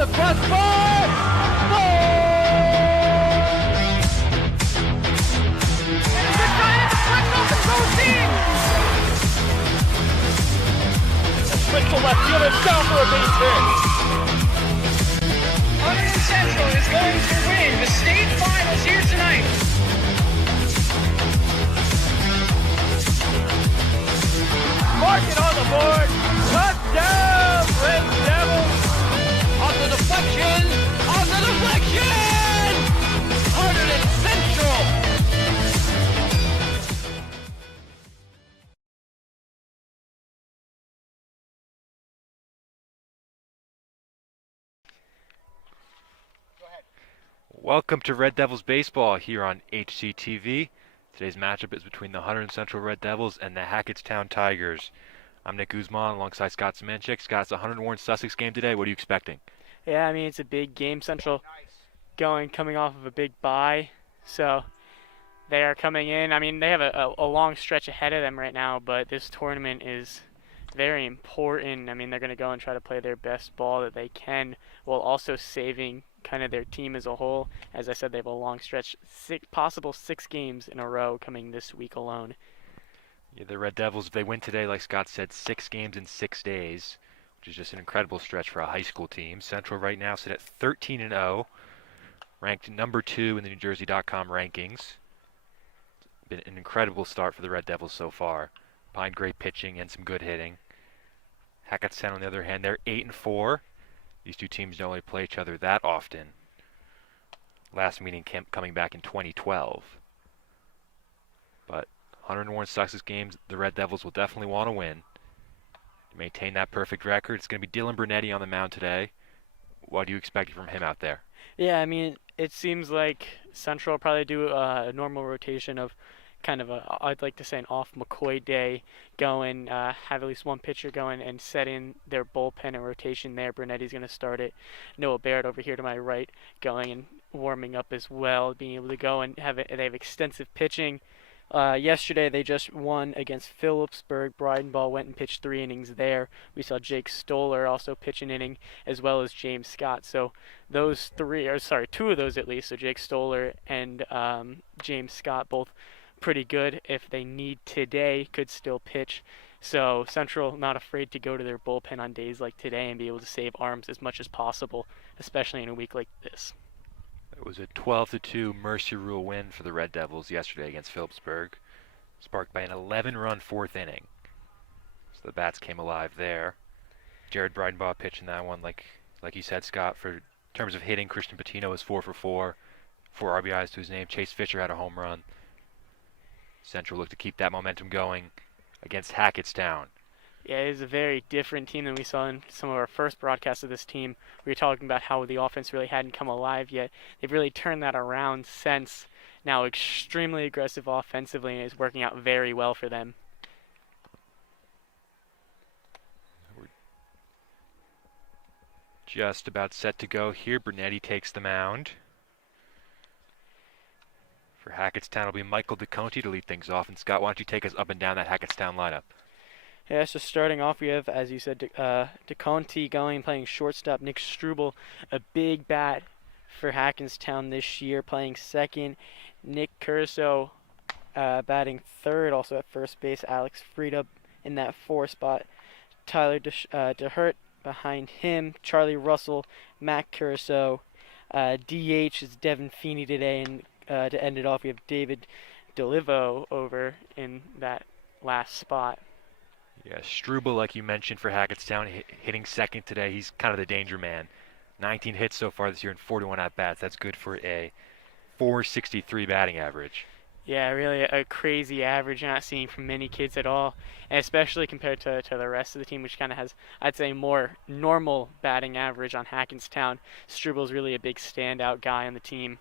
the crossbar! Goal! And it's a giant deflection off the goal team! Switch to left field and down for a base hit. Hunterdon Central is going to win the state finals here tonight. Mark it on the board. Touchdown, Red Devils. On the deflection. On the deflection. Hunterdon Central. Welcome to Red Devils Baseball here on HCTV. Today's matchup is between the Hunterdon Central Red Devils and the Hackettstown Tigers. I'm Nick Guzman alongside Scott Semanchik. Scott, it's a Hunterdon Warren Sussex game today. What are you expecting? Yeah, I mean, it's a big game. Central coming off of a big bye, so they are coming in. I mean, they have a long stretch ahead of them right now, but this tournament is very important. I mean, they're going to go and try to play their best ball that they can while also saving kind of their team as a whole. As I said, they have a long stretch, possible 6 games in a row coming this week alone. Yeah, the Red Devils, if they win today, like Scott said, 6 games in 6 days, which is just an incredible stretch for a high school team. Central right now sit at 13-0, ranked number 2 in the NewJersey.com rankings. Been an incredible start for the Red Devils so far. Behind great pitching and some good hitting. Hackettstown, on the other hand, they're 8-4. These two teams don't really play each other that often. Last meeting coming back in 2012. But Hunterdon Warren Sussex games, the Red Devils will definitely want to win. To maintain that perfect record, it's going to be Dylan Brunetti on the mound today. What do you expect from him out there? Yeah, I mean, it seems like Central will probably do a normal rotation of kind of I'd like to say an off McCoy day going, have at least one pitcher going and set in their bullpen and rotation there. Brunetti's going to start it. Noah Barrett over here to my right going and warming up as well, being able to go and they have extensive pitching. Yesterday they just won against Phillipsburg. Breidenball went and pitched 3 innings there. We saw Jake Stoller also pitch an inning, as well as James Scott. So those 2 of those at least, so Jake Stoller and James Scott, both pretty good. If they need today, could still pitch. So Central not afraid to go to their bullpen on days like today and be able to save arms as much as possible, especially in a week like this. It was a 12-2 Mercy Rule win for the Red Devils yesterday against Phillipsburg, sparked by an 11-run 4th inning. So the bats came alive there. Jared Breidenbaugh pitched in that one, like you said, Scott. For in terms of hitting, Christian Patino was 4 for 4 RBIs to his name. Chase Fisher had a home run. Central looked to keep that momentum going against Hackettstown. Yeah, it is a very different team than we saw in some of our first broadcasts of this team. We were talking about how the offense really hadn't come alive yet. They've really turned that around since. Now extremely aggressive offensively, and it's working out very well for them. We're just about set to go here. Brunetti takes the mound. For Hackettstown, it'll be Michael DeConti to lead things off. And Scott, why don't you take us up and down that Hackettstown lineup? Yeah, so starting off, we have, as you said, DeConti going, playing shortstop. Nick Struble, a big bat for Hackettstown this year, playing second. Nick Curso batting third, also at first base. Alex Frieda in that 4 spot. Tyler DeHurt behind him. Charlie Russell, Matt Curso. DH is Devin Feeney today, and to end it off, we have David DeLivo over in that last spot. Yeah, Struble, like you mentioned, for Hackettstown, hitting second today. He's kind of the danger man. 19 hits so far this year and 41 at-bats. That's good for a .463 batting average. Yeah, really a crazy average you're not seeing from many kids at all, and especially compared to the rest of the team, which kind of has, I'd say, more normal batting average on Hackettstown. Struble's really a big standout guy on the team.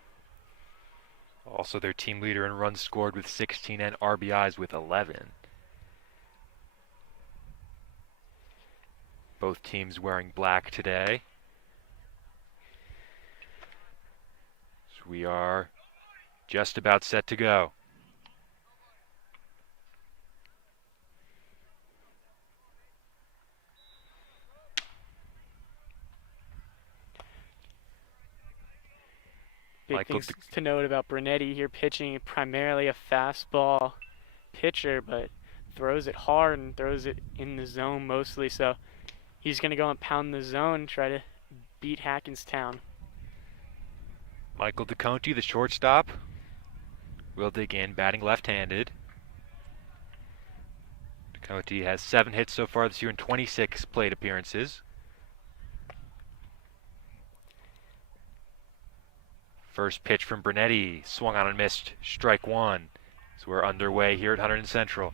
Also their team leader in runs scored with 16 and RBIs with 11. Both teams wearing black today. So we are just about set to go. Big things to note about Brunetti here, pitching primarily a fastball pitcher, but throws it hard and throws it in the zone mostly. So he's going to go and pound the zone, try to beat Hackettstown. Michael DeConte, the shortstop, will dig in, batting left-handed. DeConte has 7 hits so far this year in 26 plate appearances. First pitch from Brunetti, swung on and missed, strike one. So we're underway here at Hunterdon Central.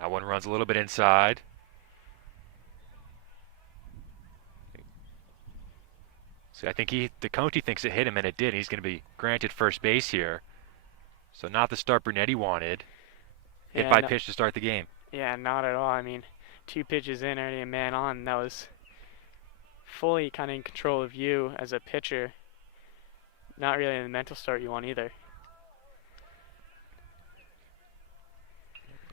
That one runs a little bit inside. See, I think DeConte thinks it hit him, and it did. He's going to be granted first base here. So not the start Brunetti wanted. Hit by pitch to start the game. Yeah, not at all. I mean, 2 pitches in, already a man on. That was fully kind of in control of you as a pitcher. Not really the mental start you want either.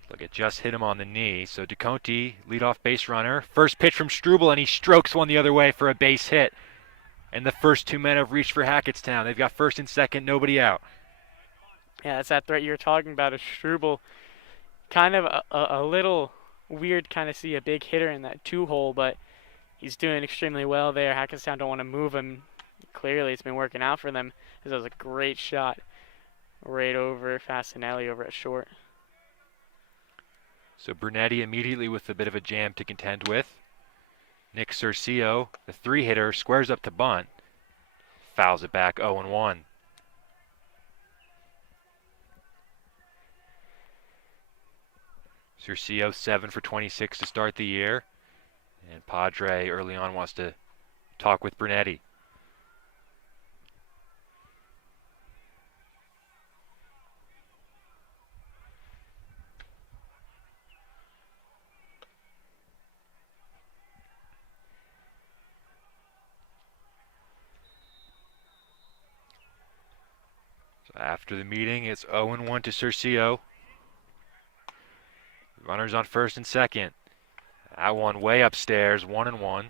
Look, it just hit him on the knee. So DeConte, leadoff base runner. First pitch from Struble, and he strokes one the other way for a base hit. And the first 2 men have reached for Hackettstown. They've got first and second, nobody out. Yeah, that's that threat you were talking about. A Struble, kind of a little weird kind of see a big hitter in that 2-hole, but he's doing extremely well there. Hackettstown don't want to move him. Clearly it's been working out for them. This was a great shot right over Fasanelli over at short. So Brunetti immediately with a bit of a jam to contend with. Nick Cercio, the 3-hitter, squares up to bunt. Fouls it back 0-1. Cercio 7 for 26 to start the year. And Padre early on wants to talk with Brunetti. So after the meeting, it's 0-1 to Cercio. Runners on first and second. That one way upstairs, 1-1.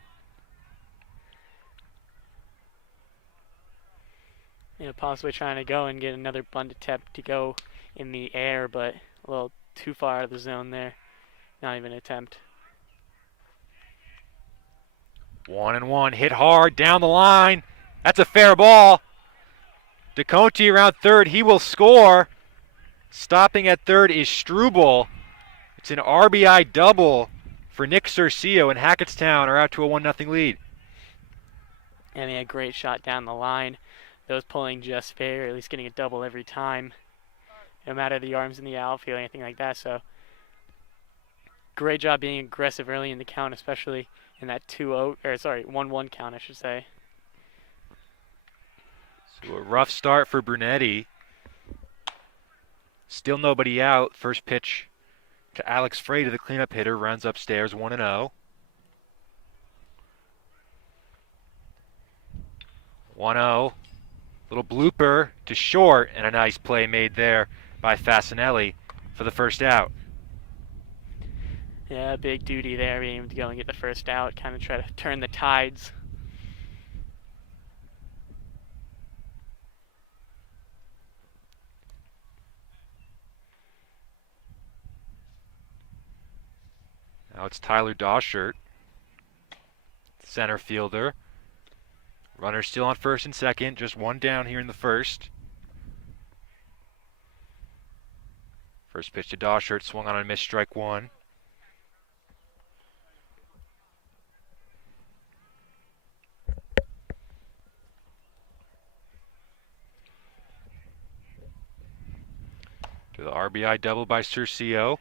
You know, possibly trying to go and get another bunt attempt to go in the air, but a little too far out of the zone there. Not even an attempt. 1-1, hit hard, down the line. That's a fair ball. DeConte around third, he will score. Stopping at third is Struble. It's an RBI double for Nick Cercio, and Hackettstown are out to a 1-0 lead. And he had a great shot down the line. Those pulling just fair, at least getting a double every time. No matter the arms in the outfield, anything like that. So great job being aggressive early in the count, especially in that 1-1 count, I should say. So a rough start for Brunetti. Still nobody out. First pitch to Alex Frey, to the cleanup hitter, runs upstairs 1-0. 1-0. Little blooper to short, and a nice play made there by Fasanelli for the first out. Yeah, big duty there, being able to go and get the first out, kind of try to turn the tides. Now it's Tyler Dawshert, center fielder. Runner still on first and second, just one down here in the first. First pitch to Dawshert, swung on and missed, strike one. To the RBI double by Cercio.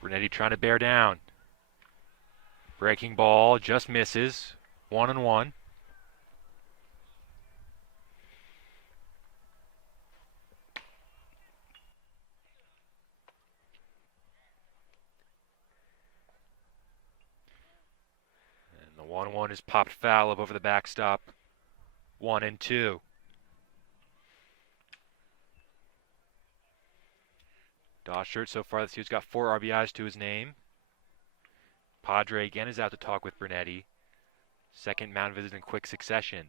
Brunetti trying to bear down. Breaking ball, just misses. 1-1. And the 1-1 is popped foul up over the backstop. 1-2. Dawshert so far this year's got 4 RBIs to his name. Padre again is out to talk with Brunetti. Second mound visit in quick succession.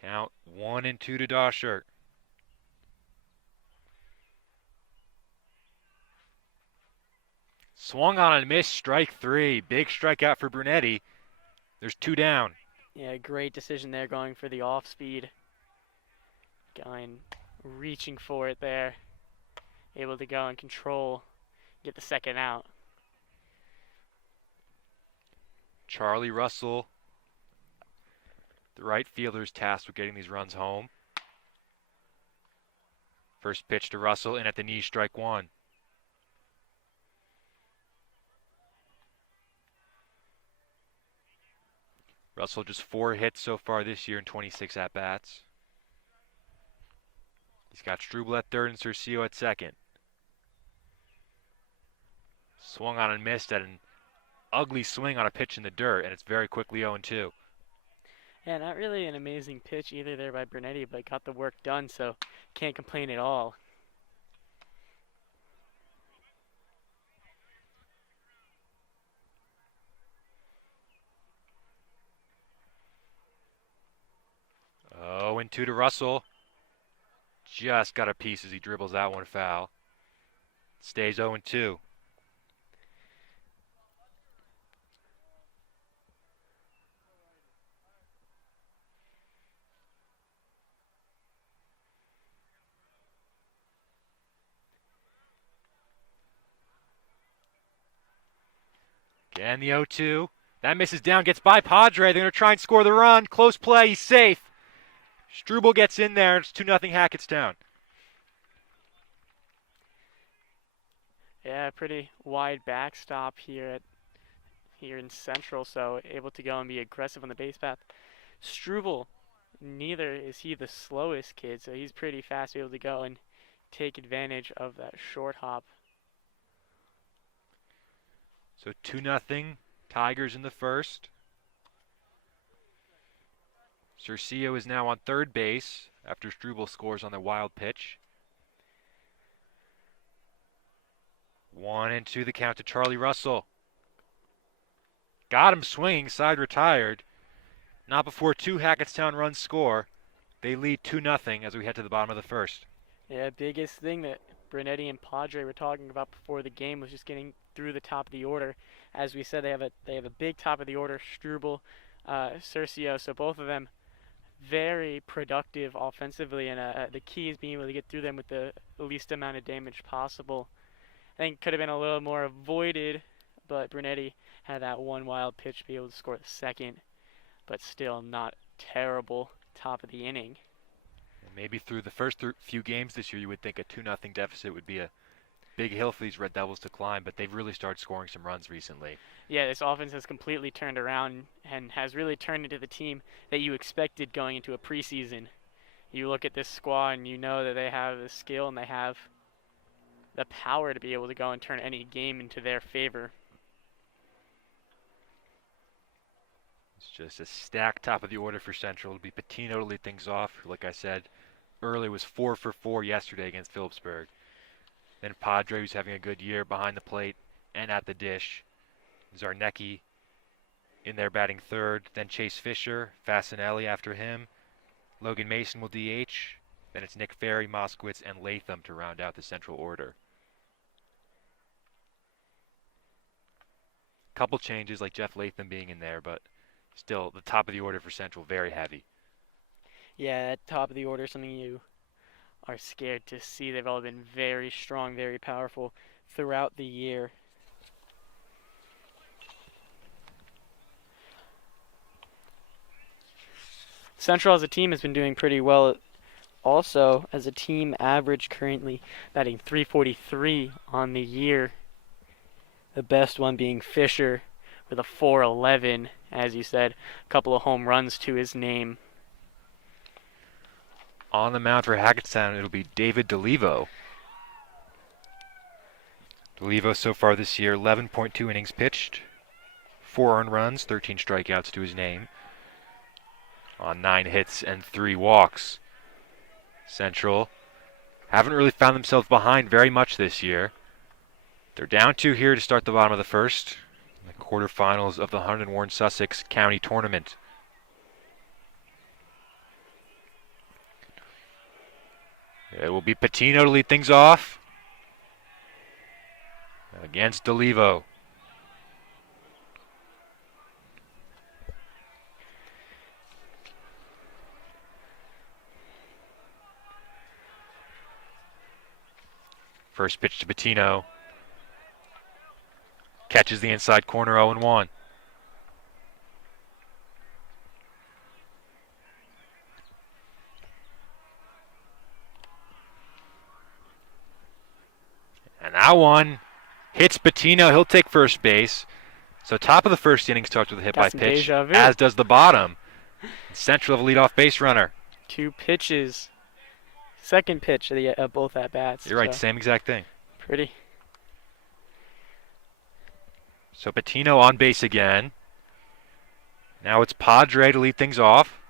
Count 1-2 to Dosher. Swung on and missed, strike 3. Big strikeout for Brunetti. There's 2 down. Yeah, great decision there, going for the off speed. Going, reaching for it there. Able to go and control, get the second out. Charlie Russell, the right fielder, is tasked with getting these runs home. First pitch to Russell, in at the knee, strike 1. Russell just 4 hits so far this year in 26 at-bats. He's got Struble at third and Cercio at second. Swung on and missed at an ugly swing on a pitch in the dirt, and it's very quickly 0-2. Yeah, not really an amazing pitch either there by Brunetti, but got the work done, so can't complain at all. Oh, and 2 to Russell. Just got a piece as he dribbles that one foul. Stays 0-2. Again, the 0-2. That misses down, gets by Padre. They're going to try and score the run. Close play, he's safe. Struble gets in there. It's 2-0 Hackettstown. Yeah, pretty wide backstop here in Central, so able to go and be aggressive on the base path. Struble, neither is he the slowest kid, so he's pretty fast, able to go and take advantage of that short hop. So 2-0 Tigers in the first. Cercio is now on third base after Struble scores on the wild pitch. 1-2 the count to Charlie Russell. Got him swinging, side retired. Not before 2 Hackettstown runs score. They lead 2-0 as we head to the bottom of the first. Yeah, biggest thing that Brunetti and Padre were talking about before the game was just getting through the top of the order. As we said, they have a big top of the order, Struble, Cercio, so both of them very productive offensively, and the key is being able to get through them with the least amount of damage possible. I think could have been a little more avoided, but Brunetti had that one wild pitch to be able to score the second, but still not terrible top of the inning. And maybe through the first few games this year, you would think a 2-0 deficit would be a big hill for these Red Devils to climb, but they've really started scoring some runs recently. Yeah, this offense has completely turned around and has really turned into the team that you expected going into a preseason. You look at this squad and you know that they have the skill and they have the power to be able to go and turn any game into their favor. It's just a stacked top of the order for Central. It'll be Patino to lead things off. Like I said, Early was 4 for 4 yesterday against Phillipsburg. Then Padre, who's having a good year behind the plate and at the dish. Zarnecki in there batting third. Then Chase Fisher, Fasinelli after him. Logan Mason will DH. Then it's Nick Ferry, Moskowitz, and Latham to round out the Central order. Couple changes like Jeff Latham being in there, but still the top of the order for Central, very heavy. Yeah, at top of the order, something you are scared to see. They've all been very strong, very powerful throughout the year. Central as a team has been doing pretty well. Also, as a team average currently batting .343 on the year. The best one being Fisher with a .411, as you said, a couple of home runs to his name. On the mound for Hackettstown, it'll be David DeLevo. DeLevo so far this year, 11.2 innings pitched, 4 earned runs, 13 strikeouts to his name on 9 hits and 3 walks. Central haven't really found themselves behind very much this year. They're down 2 here to start the bottom of the first, in the quarterfinals of the Hunterdon Warren Sussex County Tournament. It will be Patino to lead things off against DeLevo. First pitch to Patino. Catches the inside corner, 0-1. And that one hits Patino. He'll take first base. So top of the first inning starts with a hit by pitch, as does the bottom. Central have a leadoff base runner. 2 pitches. Second pitch of both at bats. You're right, same exact thing. Pretty. So Patino on base again. Now it's Padre to lead things off.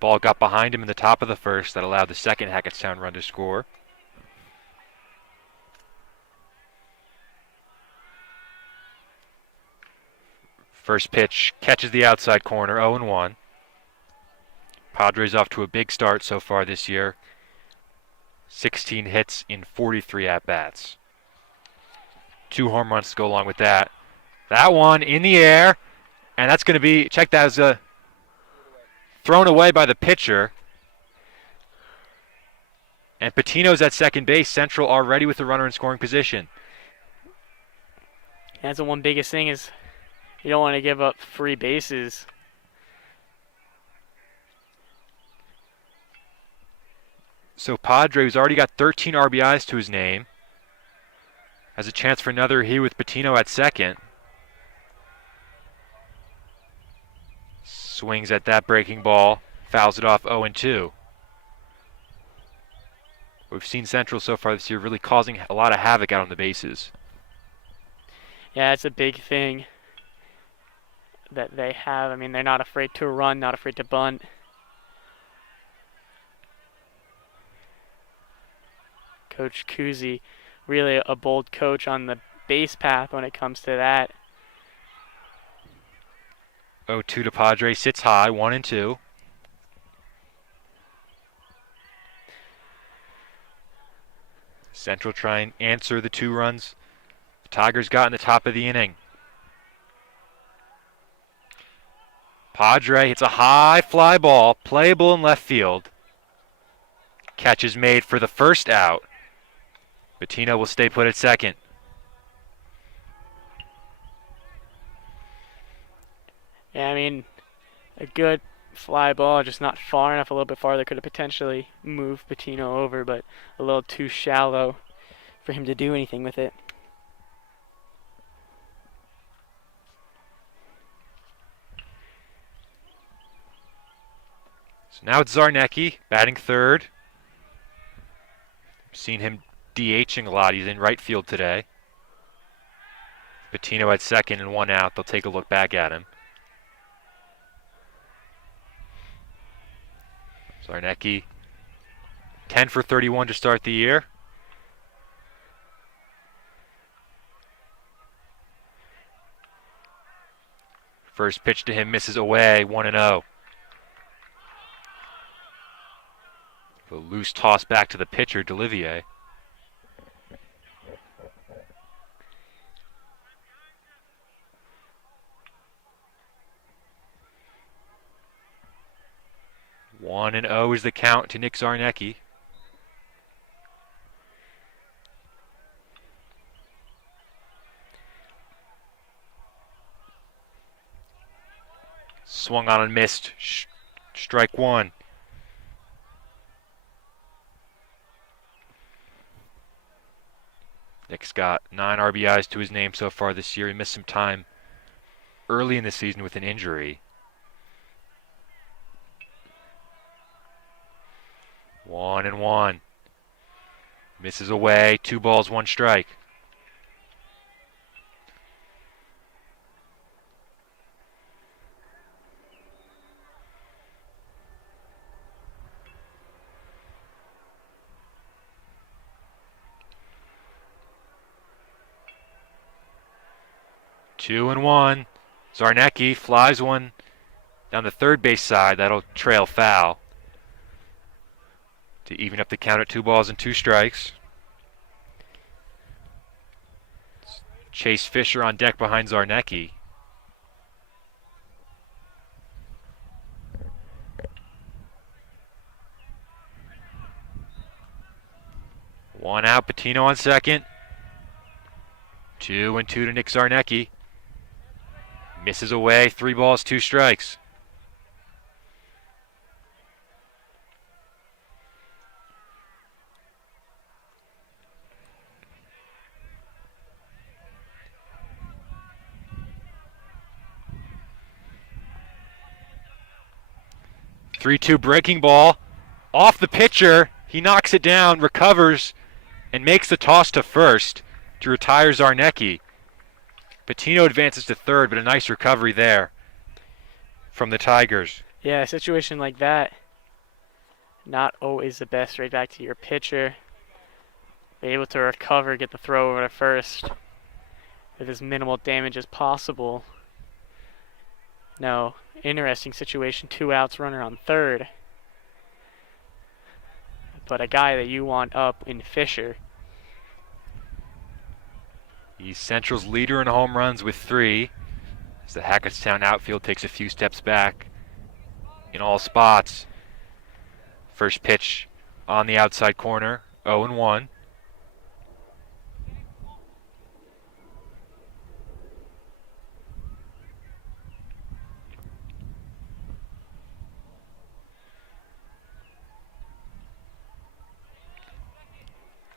Ball got behind him in the top of the first that allowed the second Hackettstown run to score. First pitch catches the outside corner, 0-1. Padres off to a big start so far this year. 16 hits in 43 at-bats. 2 home runs to go along with that. That one in the air, and that's going to be, check that as thrown away by the pitcher. And Patino's at second base. Central already with the runner in scoring position. That's the one biggest thing is you don't want to give up free bases. So Padre, who's already got 13 RBIs to his name, has a chance for another here with Patino at second. Swings at that breaking ball, fouls it off 0-2. We've seen Central so far this year really causing a lot of havoc out on the bases. Yeah, that's a big thing that they have. I mean, they're not afraid to run, not afraid to bunt. Coach Kuzi, really a bold coach on the base path when it comes to that. 0-2 to Padre, sits high, 1-2. Central try and answer the 2 runs the Tigers got in the top of the inning. Padre hits a high fly ball, playable in left field. Catch is made for the first out. Patino will stay put at second. Yeah, I mean, a good fly ball, just not far enough, a little bit farther, could have potentially moved Patino over, but a little too shallow for him to do anything with it. So now it's Zarnecki batting third. Seen him DHing a lot. He's in right field today. Patino at second and 1 out. They'll take a look back at him. Zarnecki, 10 for 31 to start the year. First pitch to him misses away, 1-0. A loose toss back to the pitcher, Delivier. One and 0 is the count to Nick Zarnecki. Swung on and missed. Strike 1. Nick's got 9 RBIs to his name so far this year. He missed some time early in the season with an injury. 1-1. Misses away. 2 balls, 1 strike. 2-1. Zarnecki flies one down the third base side. That'll trail foul to even up the count at 2 balls and 2 strikes. Chase Fisher on deck behind Zarnecki. One out, Patino on second. 2-2 to Nick Zarnecki. Misses away, 3 balls, 2 strikes. Three-two breaking ball off the pitcher. He knocks it down, recovers, and makes the toss to first to retire Zarnecki. Patino advances to third, but a nice recovery there from the Tigers. Yeah, a situation like that, not always the best. Right back to your pitcher. Be able to recover, get the throw over to first with as minimal damage as possible. No, interesting situation. 2 outs, runner on third. But a guy that you want up in Fisher. He's Central's leader in home runs with 3. As the Hackettstown outfield takes a few steps back in all spots. First pitch on the outside corner, 0-1.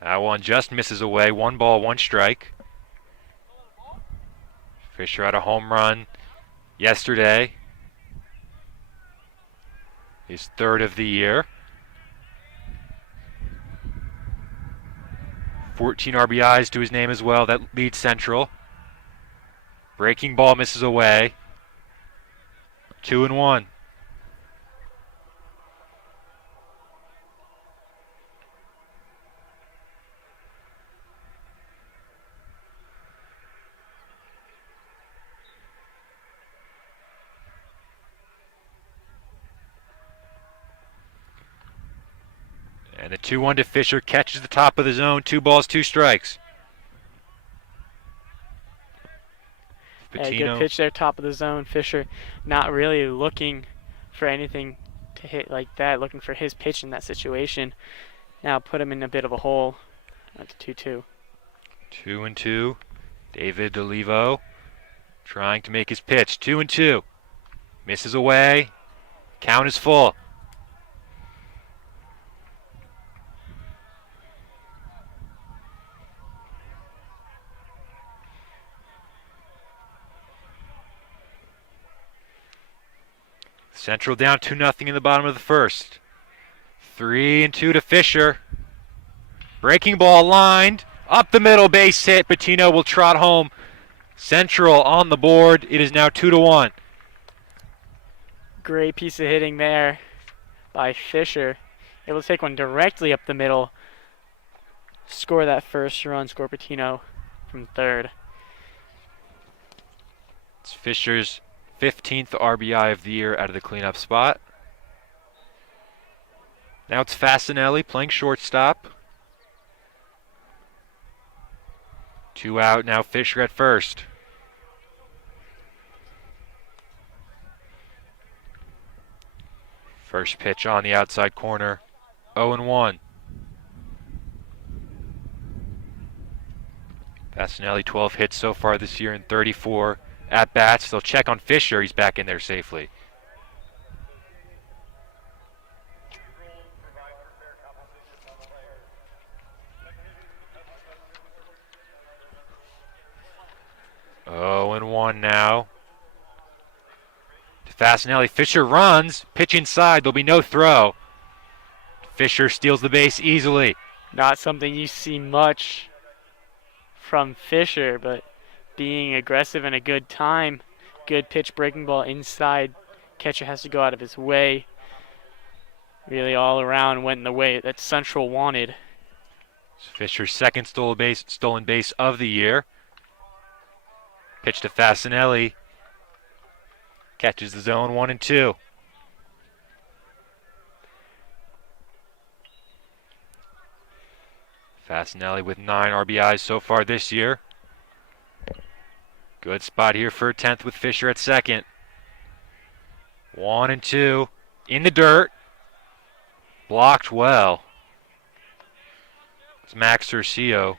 That one just misses away. 1 ball, 1 strike. Fisher had a home run yesterday. His 3rd of the year. 14 RBIs to his name as well. That leads Central. Breaking ball misses away. 2-1. And the 2-1 to Fisher, catches the top of the zone. 2 balls, 2 strikes. Good pitch there, top of the zone. Fisher not really looking for anything to hit like that, looking for his pitch in that situation. Now put him in a bit of a hole. That's 2-2. 2-2. David DeLevo trying to make his pitch. 2-2. Misses away. Count is full. Central down 2-0 in the bottom of the first. 3-2 to Fisher. Breaking ball lined. Up the middle, base hit. Patino will trot home. Central on the board. It is now 2-1. Great piece of hitting there by Fisher. Able to take one directly up the middle. Score that first run. Score Patino from third. It's Fisher's 15th RBI of the year out of the cleanup spot. Now it's Fasinelli playing shortstop. 2 out, now Fisher at first. First pitch on the outside corner, 0-1. Fasinelli 12 hits so far this year in 34 at-bats. They'll check on Fisher. He's back in there safely. Oh, and 1 now. To Fasinelli. Fisher runs. Pitch inside. There'll be no throw. Fisher steals the base easily. Not something you see much from Fisher, but being aggressive in a good time. Good pitch, breaking ball inside. Catcher has to go out of his way. Really all around went in the way that Central wanted. Fisher's second stolen base of the year. Pitch to Fasinelli. Catches the zone 1 and 2. Fasinelli with 9 RBIs so far this year. Good spot here for a 10th with Fisher at second. 1 and 2. In the dirt. Blocked well. It's Max Urcio.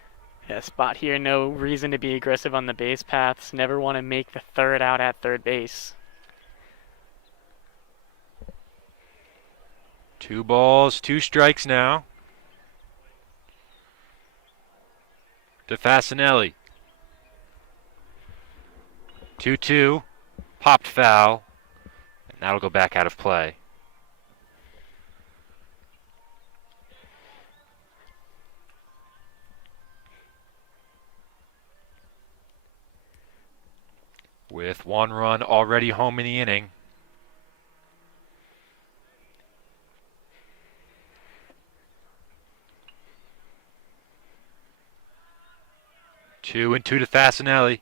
Yeah, spot here, no reason to be aggressive on the base paths. Never want to make the third out at third base. 2 balls, 2 strikes now. To Fasinelli. 2-2. Popped foul. And that'll go back out of play. With 1 run already home in the inning. Two and 2 to Fasinelli.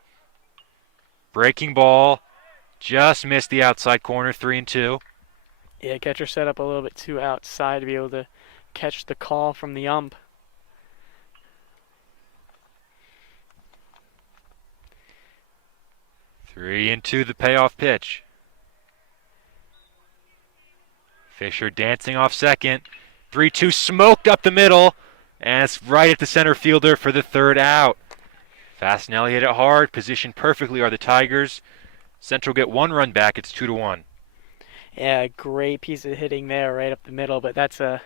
Breaking ball. Just missed the outside corner. 3 and 2. Yeah, catcher set up a little bit too outside to be able to catch the call from the ump. 3 and 2 the payoff pitch. Fisher dancing off second. 3-2 smoked up the middle. And it's right at the center fielder for the third out. Fasinelli hit it hard. Positioned perfectly are the Tigers. Central get 1 run back. It's 2-1. Yeah, great piece of hitting there right up the middle, but that's a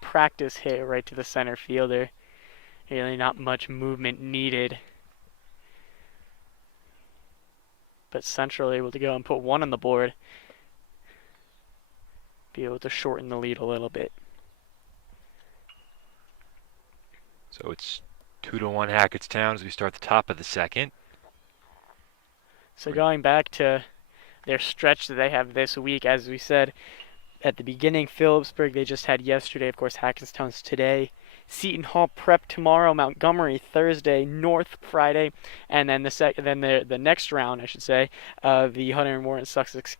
practice hit right to the center fielder. Really not much movement needed. But Central able to go and put 1 on the board. Be able to shorten the lead a little bit. So it's 2-1 Hackettstown as we start the top of the second. So going back to their stretch that they have this week, as we said at the beginning, Phillipsburg they just had yesterday. Of course, Hackettstown's today. Seton Hall Prep tomorrow, Montgomery Thursday, North Friday, and then the next round, I should say, the Hunterdon Warren Sussex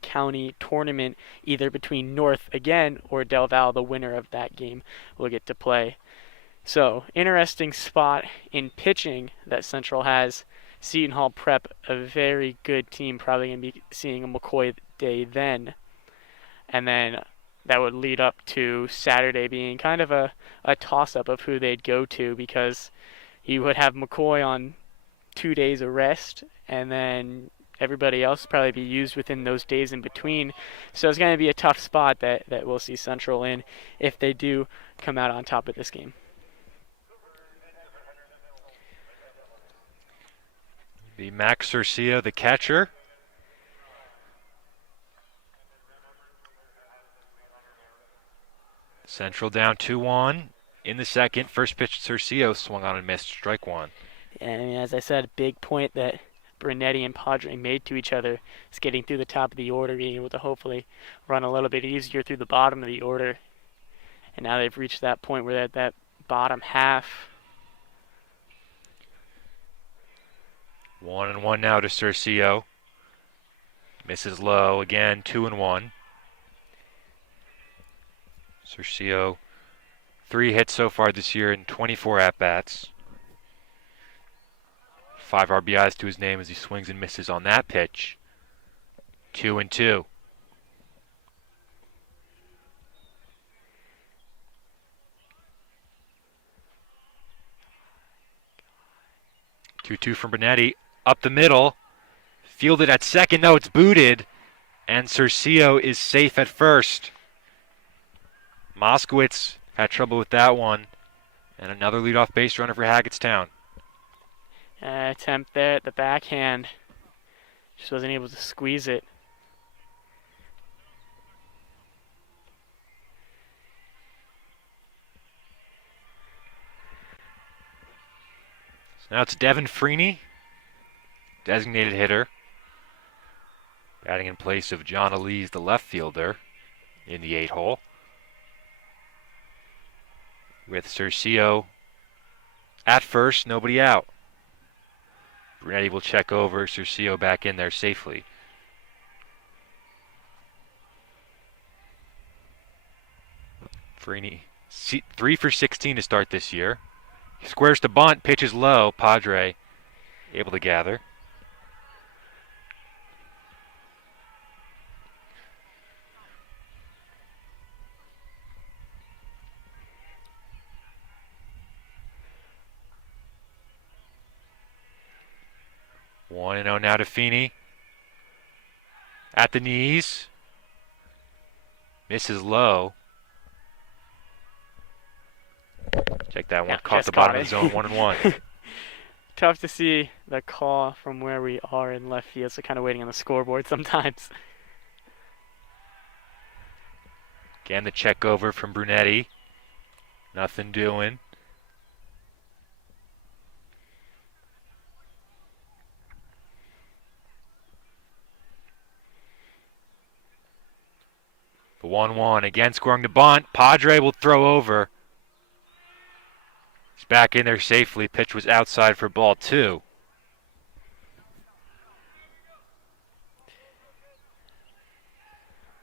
County tournament, either between North again or Del Val. The winner of that game will get to play. So, interesting spot in pitching that Central has. Seton Hall Prep, a very good team, probably going to be seeing a McCoy day then. And then that would lead up to Saturday being kind of a toss-up of who they'd go to, because you would have McCoy on 2 days of rest, and then everybody else probably be used within those days in between. So it's going to be a tough spot that we'll see Central in if they do come out on top of this game. The Max Urcio, the catcher. Central down 2-1 in the second. First pitch, Urcio swung on and missed, strike 1. And as I said, a big point that Brunetti and Padre made to each other is getting through the top of the order, being able to hopefully run a little bit easier through the bottom of the order. And now they've reached that point where they're at that bottom half. 1-1 now to Urcio. Misses low again, 2-1. Urcio, 3 hits so far this year in 24 at-bats. 5 RBIs to his name as he swings and misses on that pitch. 2-2. Two from Brunetti. Up the middle. Fielded at second. No, it's booted. And Urcio is safe at first. Moskowitz had trouble with that one. And another leadoff base runner for Hackettstown. Attempt there at the backhand. Just wasn't able to squeeze it. So now it's Devin Freeney, designated hitter. Batting in place of John Elise, the left fielder, in the 8-hole. With Urcio at first, nobody out. Brunetti will check over. Cercio back in there safely. Farini, 3 for 16 to start this year. Squares to bunt, pitches low. Padre able to gather. One and 0 now to Feeney. At the knees. Misses low. Check that one. Yeah, Caught just the bottom caught of the zone, 1-1. Tough to see the call from where we are in left field, so kind of waiting on the scoreboard sometimes. Again, the check over from Brunetti. Nothing doing. The 1-1. Again, scoring the bunt. Padre will throw over. He's back in there safely. Pitch was outside for ball 2.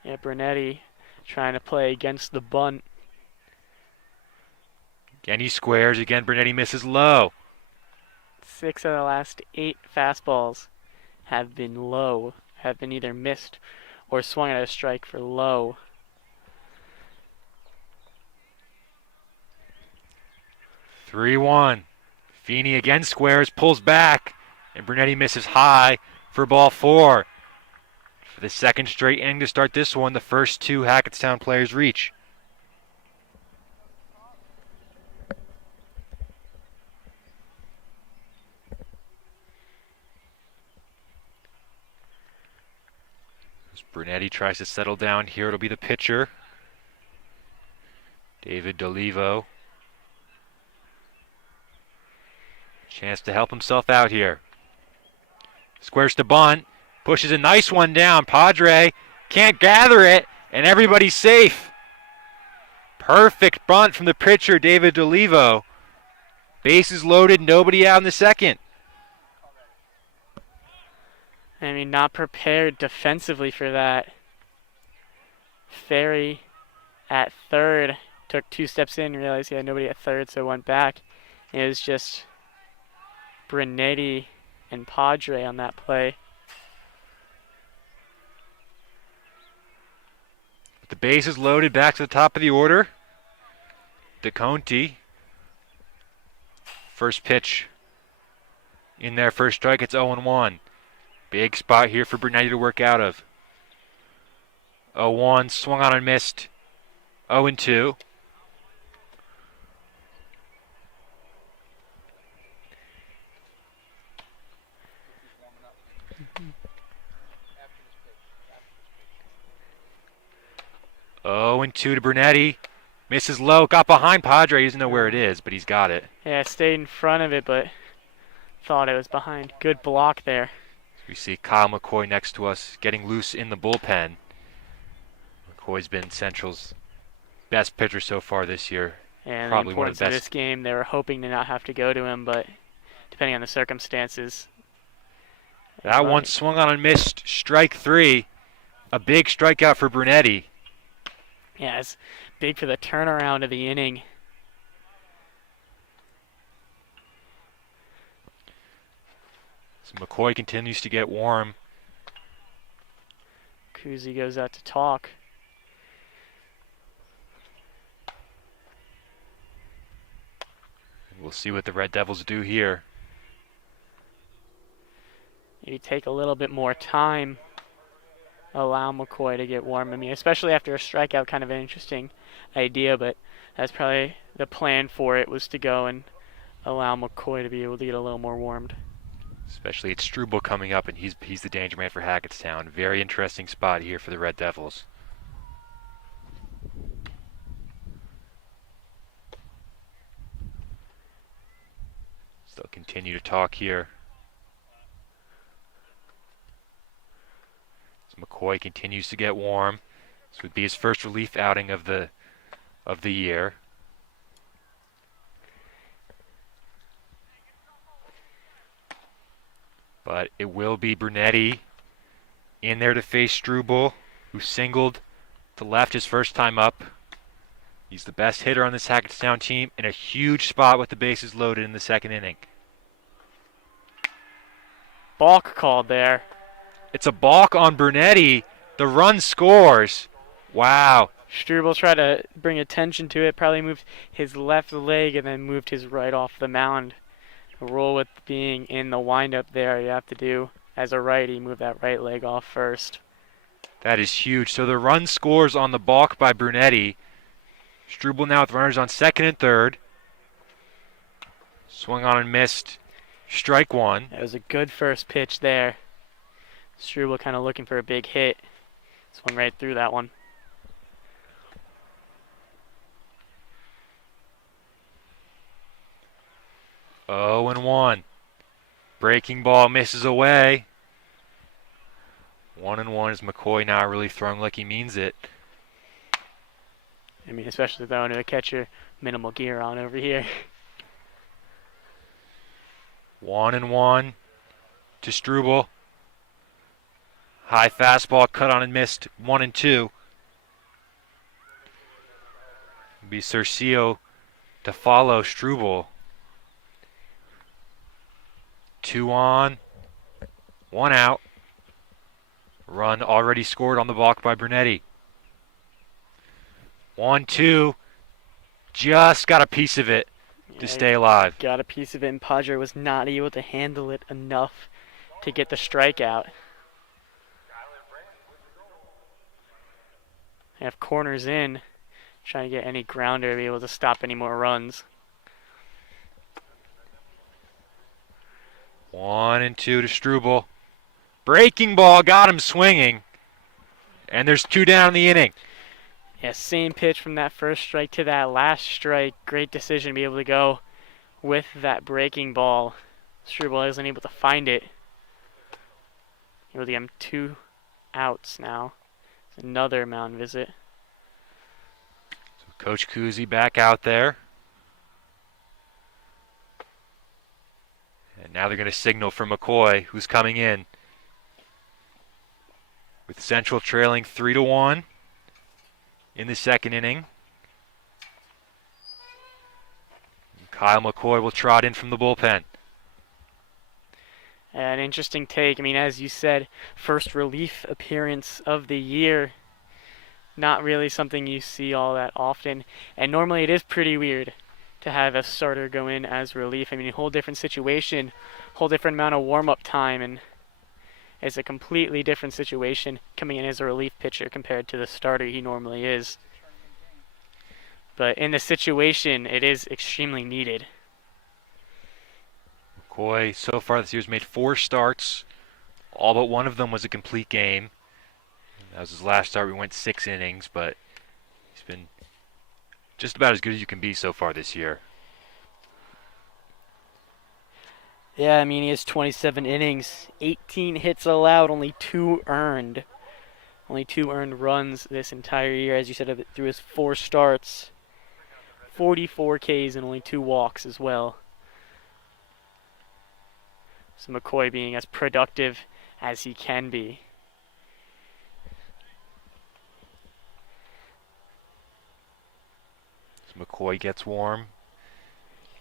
Yeah, Brunetti trying to play against the bunt. Again, he squares. Again, Brunetti misses low. 6 of the last 8 fastballs have been low, have been either missed or swung at a strike for low. 3-1. Feeney again squares, pulls back, and Brunetti misses high for ball 4. For the second straight inning to start this one, the first 2 Hackettstown players reach. As Brunetti tries to settle down here, it'll be the pitcher, David D'Olivo. Chance to help himself out here. Squares to bunt. Pushes a nice one down. Padre can't gather it, and everybody's safe. Perfect bunt from the pitcher, David D'Olivo. Bases loaded, nobody out in the second. I mean, not prepared defensively for that. Ferry at third took 2 steps in, realized he had nobody at third, so went back. It was just Brunetti and Padre on that play. The bases loaded, back to the top of the order. DeConte. First pitch in there, first strike. It's 0-1. Big spot here for Brunetti to work out of. 0-1, swung on and missed. 0-2. Oh, and 2 to Brunetti. Misses low. Got behind Padre. He doesn't know where it is, but he's got it. Yeah, stayed in front of it, but thought it was behind. Good block there. We see Kyle McCoy next to us getting loose in the bullpen. McCoy's been Central's best pitcher so far this year. And Probably the one of importance the of best. this game, they were hoping to not have to go to him, but depending on the circumstances. That one swung on and missed. Strike 3. A big strikeout for Brunetti. Yeah, it's big for the turnaround of the inning. So McCoy continues to get warm. Kuzi goes out to talk. We'll see what the Red Devils do here. Maybe take a little bit more time. Allow McCoy to get warm. I mean, especially after a strikeout, kind of an interesting idea, but that's probably the plan for it, was to go and allow McCoy to be able to get a little more warmed. Especially it's Struble coming up, and he's the danger man for Hackettstown. Very interesting spot here for the Red Devils. Still continue to talk here. So McCoy continues to get warm. This would be his first relief outing of the year. But it will be Brunetti in there to face Struble, who singled to left his first time up. He's the best hitter on this Hackettstown team in a huge spot with the bases loaded in the second inning. Balk called there. It's a balk on Brunetti. The run scores. Wow. Struble tried to bring attention to it, probably moved his left leg and then moved his right off the mound. The rule with being in the windup there, you have to do, as a righty, move that right leg off first. That is huge. So the run scores on the balk by Brunetti. Struble now with runners on second and third. Swung on and missed. Strike one. That was a good first pitch there. Struble kind of looking for a big hit. Swung right through that one. Oh, and 1. Breaking ball misses away. 1-1 is McCoy now really throwing like he means it. I mean, especially throwing to a catcher, minimal gear on over here. 1-1 to Struble. High fastball cut on and missed. 1-2. It'll be Cercio to follow Struble. 2 on, 1 out. Run already scored on the balk by Brunetti. 1-2. Just got a piece of it to stay alive. Got a piece of it, and Padre was not able to handle it enough to get the strikeout. They have corners in, trying to get any grounder to be able to stop any more runs. 1-2 to Struble. Breaking ball got him swinging. And there's 2 down in the inning. Yeah, same pitch from that first strike to that last strike. Great decision to be able to go with that breaking ball. Struble isn't able to find it. Able to get him 2 outs now. It's another mound visit. So Coach Kuzi back out there. And now they're going to signal for McCoy, who's coming in. With Central trailing 3-1 in the second inning. Kyle McCoy will trot in from the bullpen. An interesting take. I mean, as you said, first relief appearance of the year. Not really something you see all that often. And normally it is pretty weird to have a starter go in as relief. I mean, a whole different situation, whole different amount of warm-up time, and it's a completely different situation coming in as a relief pitcher compared to the starter he normally is. But in this situation, it is extremely needed. McCoy, so far this year, has made 4 starts. All but one of them was a complete game. That was his last start. We went 6 innings, but he's been just about as good as you can be so far this year. Yeah, I mean, he has 27 innings, 18 hits allowed, only 2 earned. Only 2 earned runs this entire year, as you said, through his 4 starts. 44 Ks and only 2 walks as well. So McCoy being as productive as he can be. So McCoy gets warm.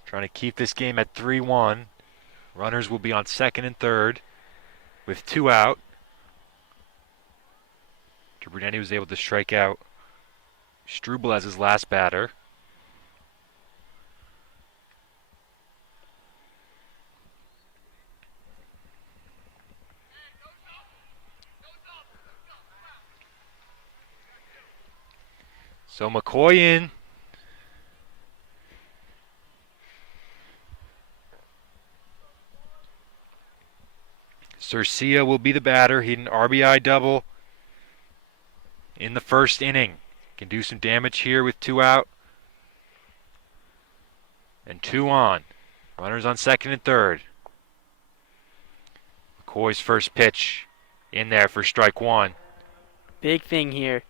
Trying to keep this game at 3-1. Runners will be on second and third with 2 out. Brunetti was able to strike out Struble as his last batter. So McCoy in. Cercia will be the batter. He had an RBI double in the first inning. Can do some damage here with 2 out. And 2 on. Runners on second and third. McCoy's first pitch in there for strike 1. Big thing here.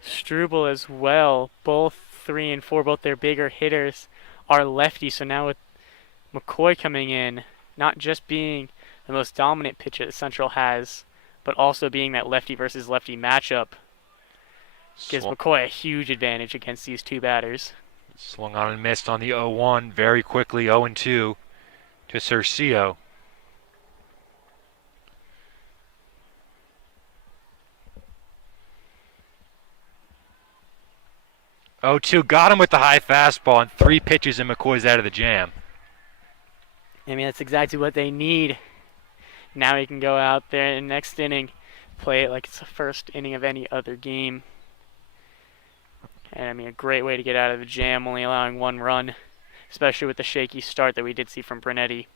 Struble as well. Both 3 and 4, both their bigger hitters are lefty. So now with McCoy coming in, not just being the most dominant pitcher that Central has, but also being that lefty versus lefty matchup gives McCoy a huge advantage against these two batters. Swung on and missed on the 0-1 very quickly, 0-2 to Cercio. Oh, 2 got him with the high fastball, and 3 pitches and McCoy's out of the jam. I mean, that's exactly what they need. Now he can go out there in the next inning, play it like it's the first inning of any other game. And I mean, a great way to get out of the jam, only allowing 1 run, especially with the shaky start that we did see from Brunetti.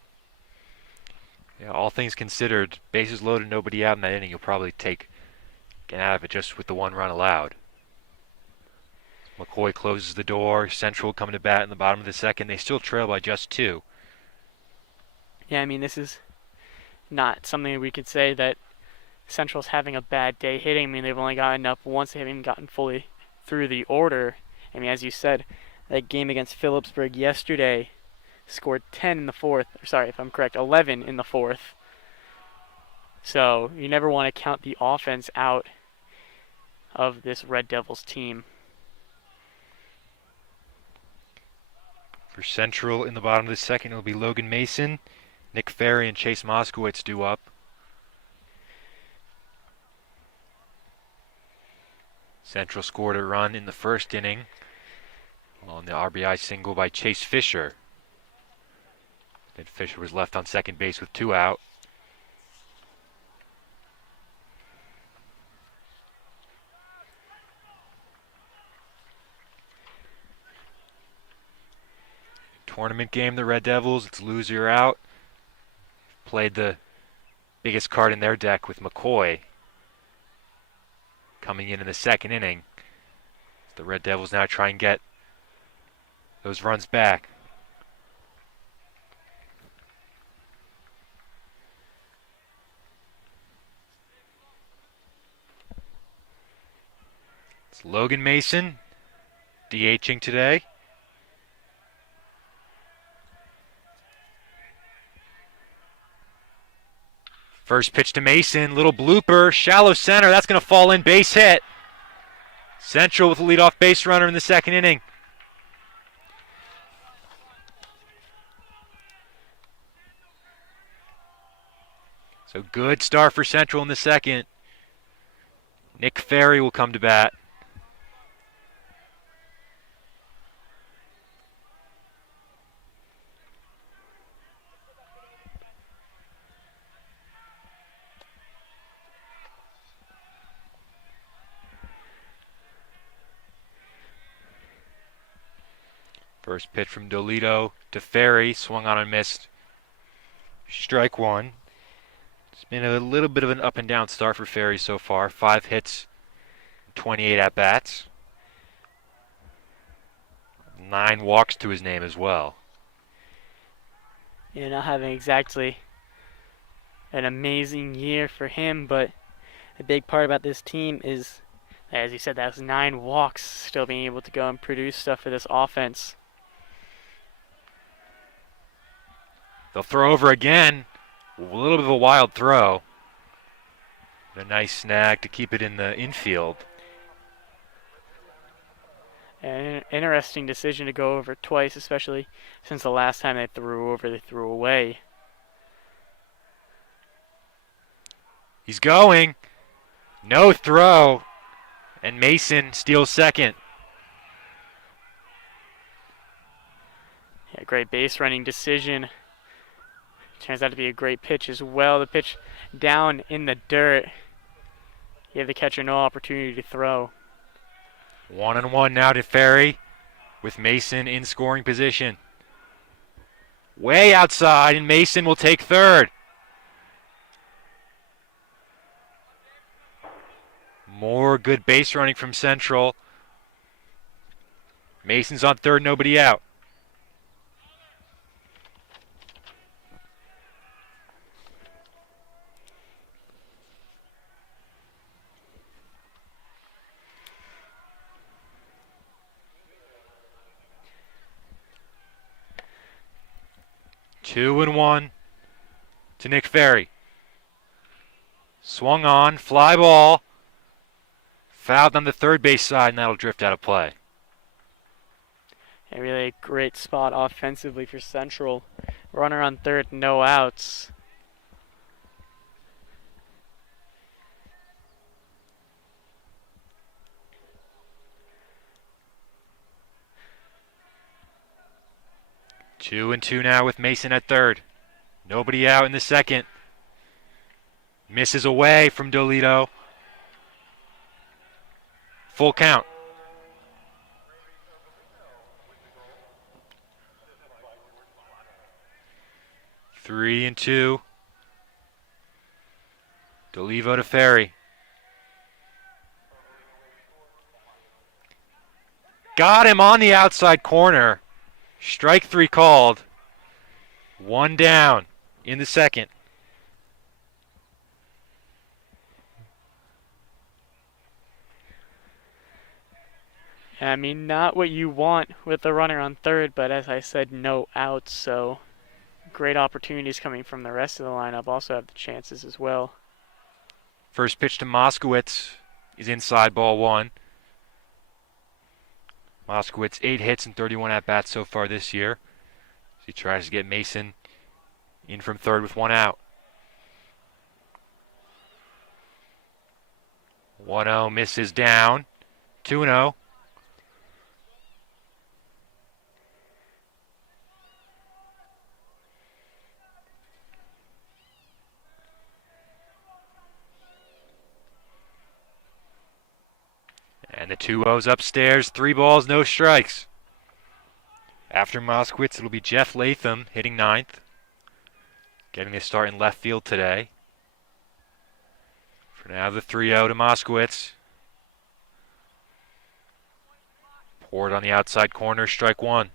Yeah, all things considered, bases loaded, nobody out in that inning, you'll probably get out of it just with the 1 run allowed. McCoy closes the door. Central coming to bat in the bottom of the second. They still trail by just 2. Yeah, I mean, this is not something we could say that Central's having a bad day hitting. I mean, they've only gotten up once. They haven't even gotten fully through the order. I mean, as you said, that game against Phillipsburg yesterday scored 10 in the 4th. Or sorry, if I'm correct, 11 in the 4th. So you never want to count the offense out of this Red Devils team. For Central in the bottom of the second, it'll be Logan Mason, Nick Ferry, and Chase Moskowitz due up. Central scored a run in the first inning on the RBI single by Chase Fisher. Then Fisher was left on second base with 2 out. Tournament game, the Red Devils, it's loser out. Played the biggest card in their deck with McCoy coming in the second inning. The Red Devils now try and get those runs back. It's Logan Mason DHing today. First pitch to Mason, little blooper, shallow center, that's going to fall in, base hit. Central with a leadoff base runner in the second inning. So good start for Central in the second. Nick Ferry will come to bat. First pitch from Dolito to Ferry, swung on and missed. Strike 1. It's been a little bit of an up and down start for Ferry so far. 5 hits, 28 at-bats. 9 walks to his name as well. Yeah, not having exactly an amazing year for him, but a big part about this team is, as you said, that was 9 walks, still being able to go and produce stuff for this offense. They'll throw over again. A little bit of a wild throw. A nice snag to keep it in the infield. An interesting decision to go over twice, especially since the last time they threw over, they threw away. He's going. No throw. And Mason steals second. Yeah, great base running decision. Turns out to be a great pitch as well. The pitch down in the dirt. You have the catcher no opportunity to throw. 1-1 now to Ferry with Mason in scoring position. Way outside, and Mason will take third. More good base running from Central. Mason's on third, nobody out. Two and one. to Nick Ferry. Swung on, fly ball. Fouled on the third base side, and that'll drift out of play. A really great spot offensively for Central. Runner on third, no outs. Two and two now with Mason at third. Nobody out in the second. Misses away from Dolito. Full count. Three and two. Dolivo to Ferry. Got him on the outside corner. Strike three called. One down in the second. I mean, not what you want with the runner on third, but as I said, no outs, so great opportunities coming from the rest of the lineup also have the chances as well. First pitch to Moskowitz is inside, ball one. Moskowitz 8 hits and 31 at-bats so far this year. He tries to get Mason in from third with one out. 1-0 misses down. 2-0. And the 2-0's upstairs. 3 balls, no strikes. After Moskowitz, it'll be Jeff Latham hitting ninth. Getting a start in left field today. For now, the 3-0 to Moskowitz. Poured on the outside corner, strike one.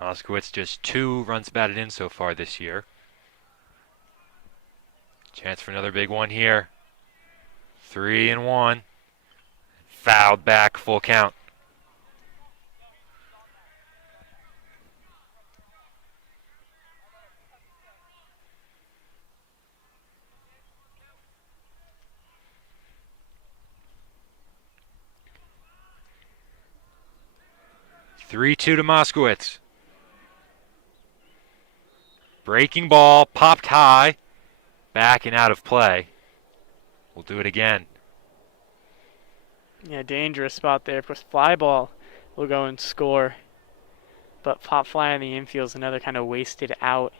Moskowitz just 2 runs batted in so far this year. Chance for another big one here. 3-1. Fouled back, full count. Three-two to Moskowitz. Breaking ball, popped high, back and out of play. We'll do it again. Yeah, dangerous spot there. Of course, fly ball will go and score. But pop fly in the infield is another kind of wasted out.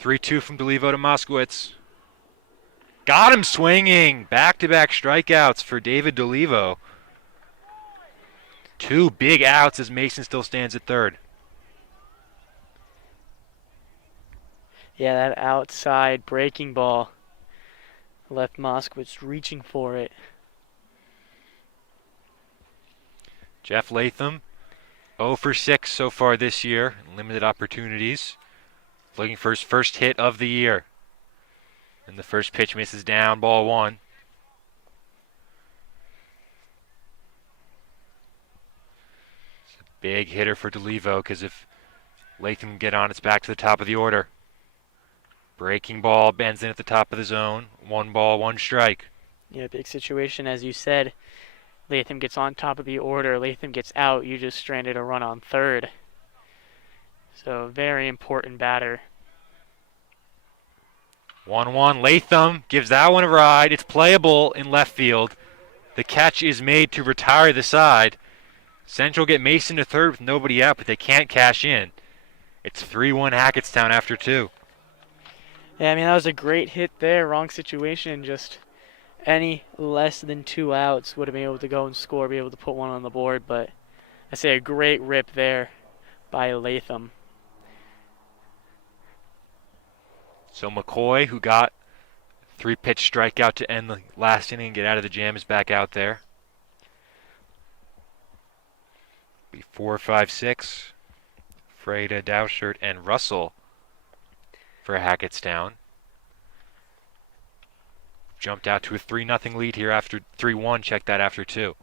3-2 from Dolivo to Moskowitz. Got him swinging. Back-to-back strikeouts for David Dolivo. 2 big outs as Mason still stands at third. Yeah, that outside breaking ball left Moskowitz reaching for it. Jeff Latham, 0 for 6 so far this year. Limited opportunities. Looking for his first hit of the year. And the first pitch misses down, ball one. It's a big hitter for Dolivo because if Latham can get on, it's back to the top of the order. Breaking ball bends in at the top of the zone. 1 ball, 1 strike. Yeah, big situation, as you said. Latham gets on top of the order. Latham gets out. You just stranded a run on third. So, very important batter. 1-1. Latham gives that one a ride. It's playable in left field. The catch is made to retire the side. Central get Mason to third with nobody out, but they can't cash in. It's 3-1 Hackettstown after 2. Yeah, I mean, that was a great hit there. Wrong situation. Just any less than 2 outs would have been able to go and score, be able to put one on the board. But I say a great rip there by Latham. So McCoy, who got 3-pitch strikeout to end the last inning and get out of the jam, is back out there. Be 4, 5, 6. Freda, Dowshert, and Russell for Hackettstown. Jumped out to a 3-0 lead here after 3-1. Check that after 2.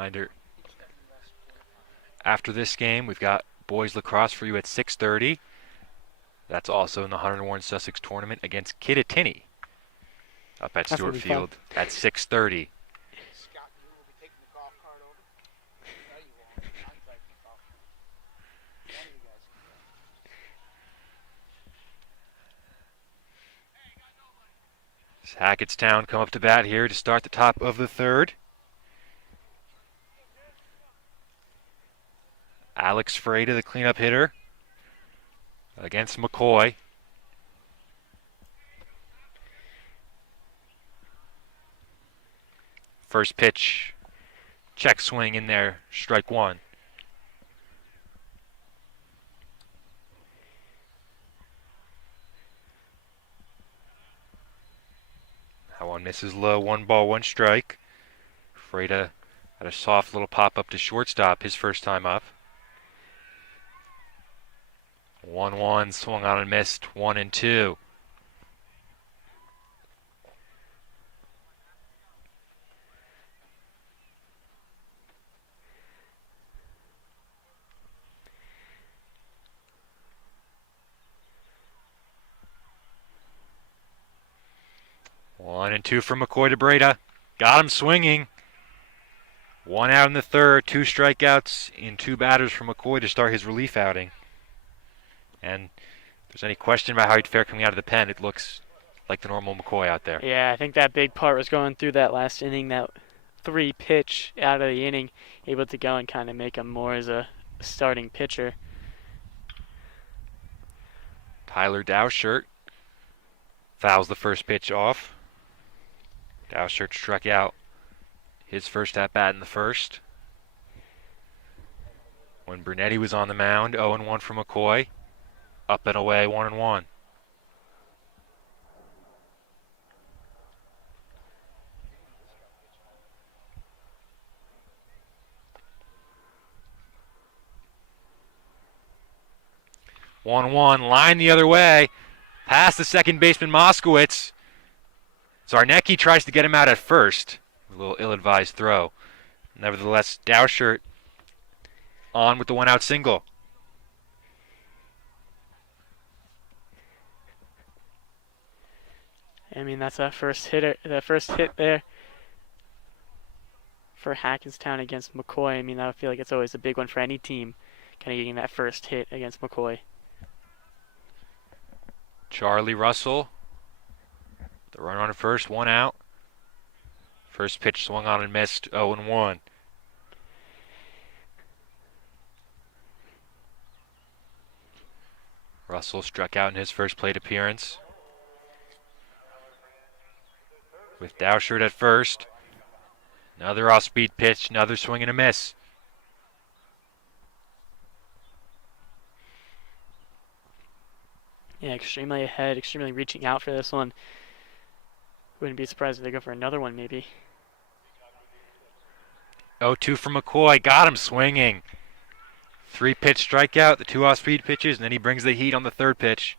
Reminder, after this game, we've got boys lacrosse for you at 6:30. That's also in the Hunter Warren Sussex tournament against Kittatinny up at That's Stewart gonna be fun. Field at 6:30. Scott, you will be taking the golf cart over? No, you won't. I'm taking the golf cart. One of you guys can go. Does Hackettstown come up to bat here to start the top of the third? Alex Freda, the cleanup hitter, against McCoy. First pitch, check swing in there, strike one. That one misses low, 1-1 strike. Freda had a soft little pop up to shortstop his first time up. 1-1, swung on and missed, 1-2. One and two from McCoy to Breda. Got him swinging. One out in the third, 2 strikeouts in 2 batters from McCoy to start his relief outing. And if there's any question about how he'd fare coming out of the pen, it looks like the normal McCoy out there. Yeah, I think that big part was going through that last inning, that 3 pitch out of the inning, able to go and kind of make him more as a starting pitcher. Tyler Dowshirt fouls the first pitch off. Dowshirt struck out his first at-bat in the first. When Brunetti was on the mound, 0-1 for McCoy. Up and away, 1-1. Line the other way, past the second baseman Moskowitz. Zarnecki tries to get him out at first. A little ill-advised throw. Nevertheless, Dowshirt on with the 1-out single. I mean, that's the first hit there for Hackettstown against McCoy. I mean, I feel like it's always a big one for any team, kind of getting that first hit against McCoy. Charlie Russell, the runner on first, 1 out. First pitch swung on and missed, 0-1. Russell struck out in his first plate appearance. With Dowshirt at first. Another off-speed pitch, another swing and a miss. Yeah, extremely ahead, extremely reaching out for this one. Wouldn't be surprised if they go for another one, maybe. 0-2 from McCoy, got him swinging. 3-pitch strikeout, the 2 off-speed pitches, and then he brings the heat on the third pitch.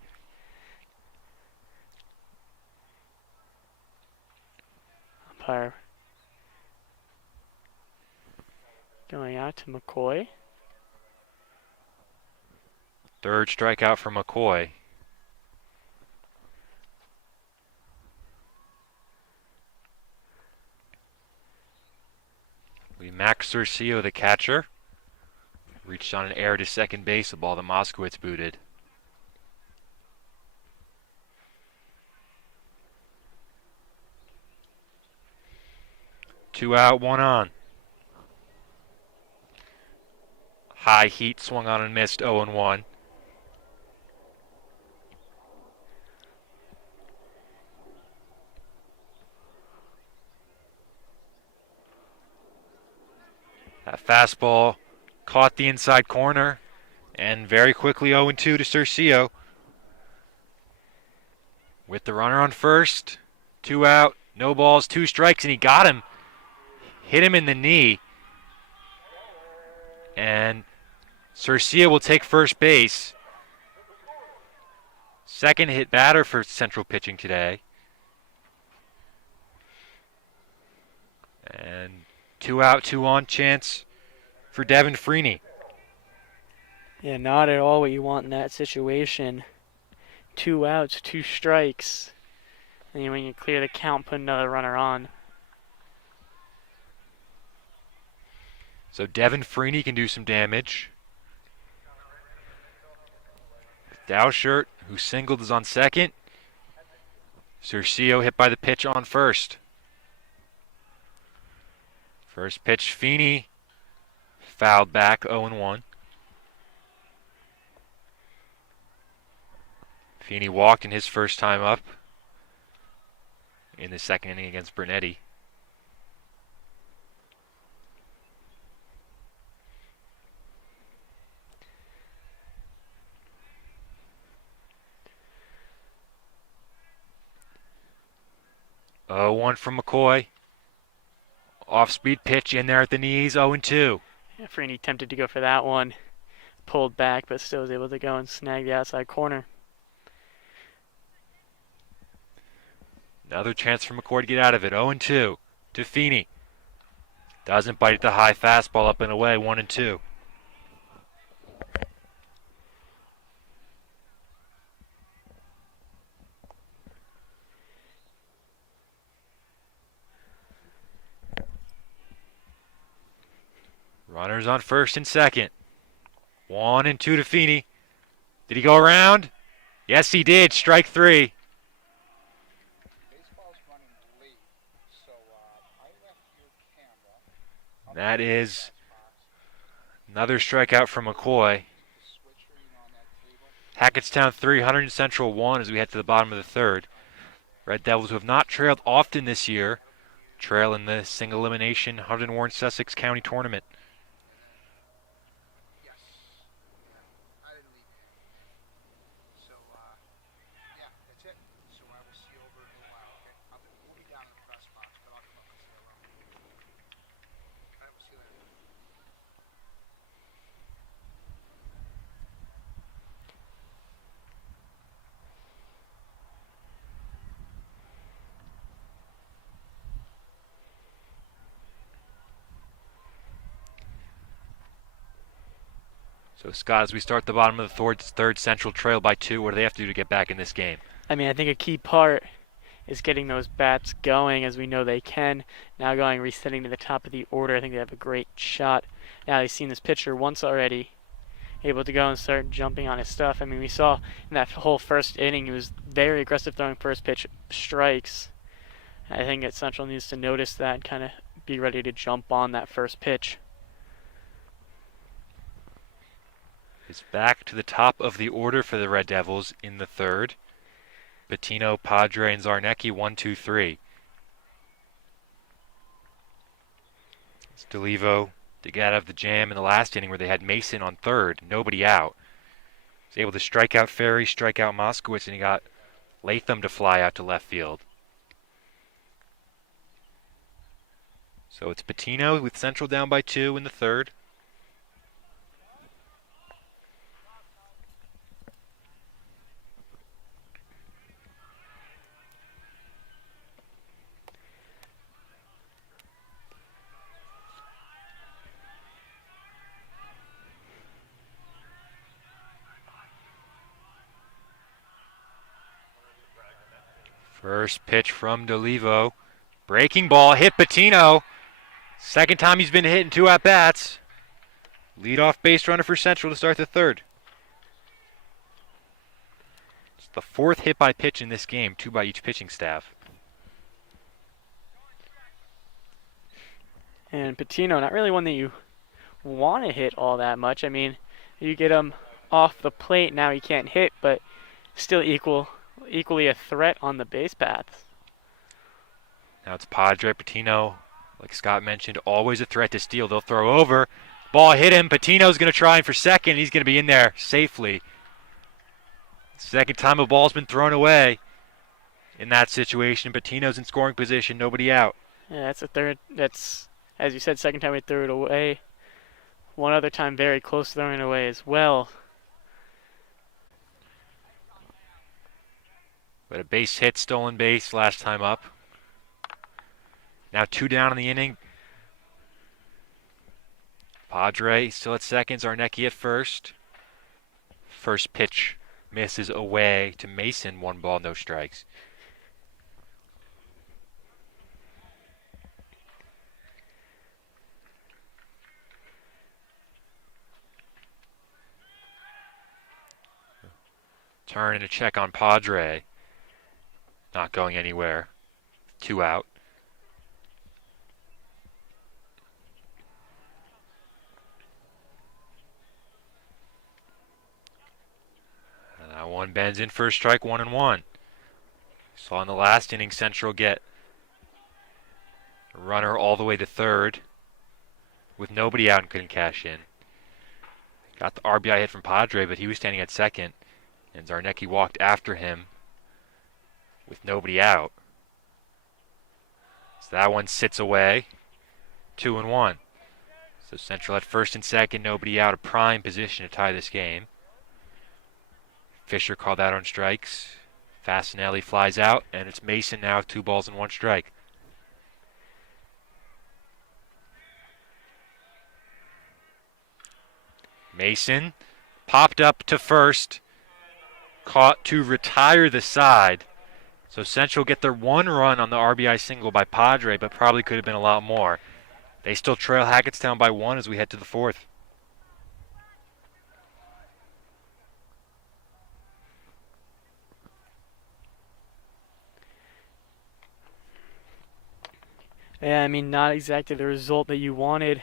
Umpire going out to McCoy. Third strikeout for McCoy. Max Cercio, the catcher, reached on an error to second base, a ball that Moskowitz booted. Two out, 1 on. High heat, swung on and missed, 0-1. That fastball caught the inside corner, and very quickly 0-2 to Cercio. With the runner on first, 2 out, no balls, 2 strikes, and he got him. Hit him in the knee. And Cercio will take first base. Second hit batter for Central pitching today. And 2 out, 2 on chance for Devin Freeney. Yeah, not at all what you want in that situation. 2 outs, 2 strikes. And when you clear the count, put another runner on. So Devin Freeney can do some damage. Dowshirt, who singled, is on second. Cercio hit by the pitch on first. First pitch, Feeney fouled back, 0-1. Feeney walked in his first time up in the second inning against Bernetti. Oh, 1 from McCoy. Off-speed pitch in there at the knees, 0-2. Yeah, Freeney tempted to go for that one. Pulled back, but still was able to go and snag the outside corner. Another chance for McCoy to get out of it, 0-2 to Feeney. Doesn't bite at the high fastball, up and away, 1-2. Runners on first and second. 1-2 to Feeney. Did he go around? Yes, he did. Strike 3. Baseball's running late, so I left your camera. That is another strikeout from McCoy. Switching on that table. Hackettstown 3, Hunterdon Central 1 as we head to the bottom of the third. Red Devils, who have not trailed often this year, trail in the single elimination Hunterdon Warren Sussex County Tournament. Yes. I didn't leave it. So, yeah, that's it. So I will see you over in a little while, okay? We'll be down in the press box, but I'll come up and say hello. All right, we'll see you later. So, Scott, as we start the bottom of the third Central trail by 2, what do they have to do to get back in this game? I mean, I think a key part is getting those bats going, as we know they can. Now resetting to the top of the order, I think they have a great shot. Now they've seen this pitcher once already, able to go and start jumping on his stuff. I mean, we saw in that whole first inning, he was very aggressive throwing first pitch strikes. I think that Central needs to notice that and kind of be ready to jump on that first pitch. Is back to the top of the order for the Red Devils in the third. Patino, Padre, and Zarnecki, 1, 2, 3. It's DeLevo to get out of the jam in the last inning where they had Mason on third, nobody out. He was able to strike out Ferry, strike out Moskowitz, and he got Latham to fly out to left field. So it's Patino with Central down by 2 in the third. First pitch from DeLevo. Breaking ball, hit Patino. Second time he's been hit in 2 at-bats. Leadoff base runner for Central to start the third. It's the 4th hit by pitch in this game, 2 by each pitching staff. And Patino, not really one that you want to hit all that much. I mean, you get him off the plate, now he can't hit, but still equally a threat on the base paths. Now it's Padre, Patino, like Scott mentioned, always a threat to steal. They'll throw over. Ball hit him. Patino's going to try him for second. He's going to be in there safely. Second time a ball's been thrown away in that situation. Patino's in scoring position, nobody out. Yeah, that's a third. That's, as you said, second time we threw it away. One other time very close to throwing it away as well. But a base hit, stolen base last time up. Now 2 down in the inning. Padre still at second, Zarnecki at first. First pitch misses away to Mason, 1 ball, no strikes. Turn and a check on Padre. Not going anywhere. 2 out. And that one bends in for a strike, 1-1. Saw in the last inning Central get a runner all the way to third with nobody out and couldn't cash in. Got the RBI hit from Padre, but he was standing at second, and Zarnecki walked after him with nobody out. So that one sits away, 2-1. So Central at first and second, nobody out, a prime position to tie this game. Fisher called out on strikes. Fasinelli flies out, and it's Mason now with 2 balls and 1 strike. Mason popped up to first, caught to retire the side. So Central get their 1 run on the RBI single by Padre, but probably could have been a lot more. They still trail Hackettstown by 1 as we head to the 4th. Yeah, I mean, not exactly the result that you wanted.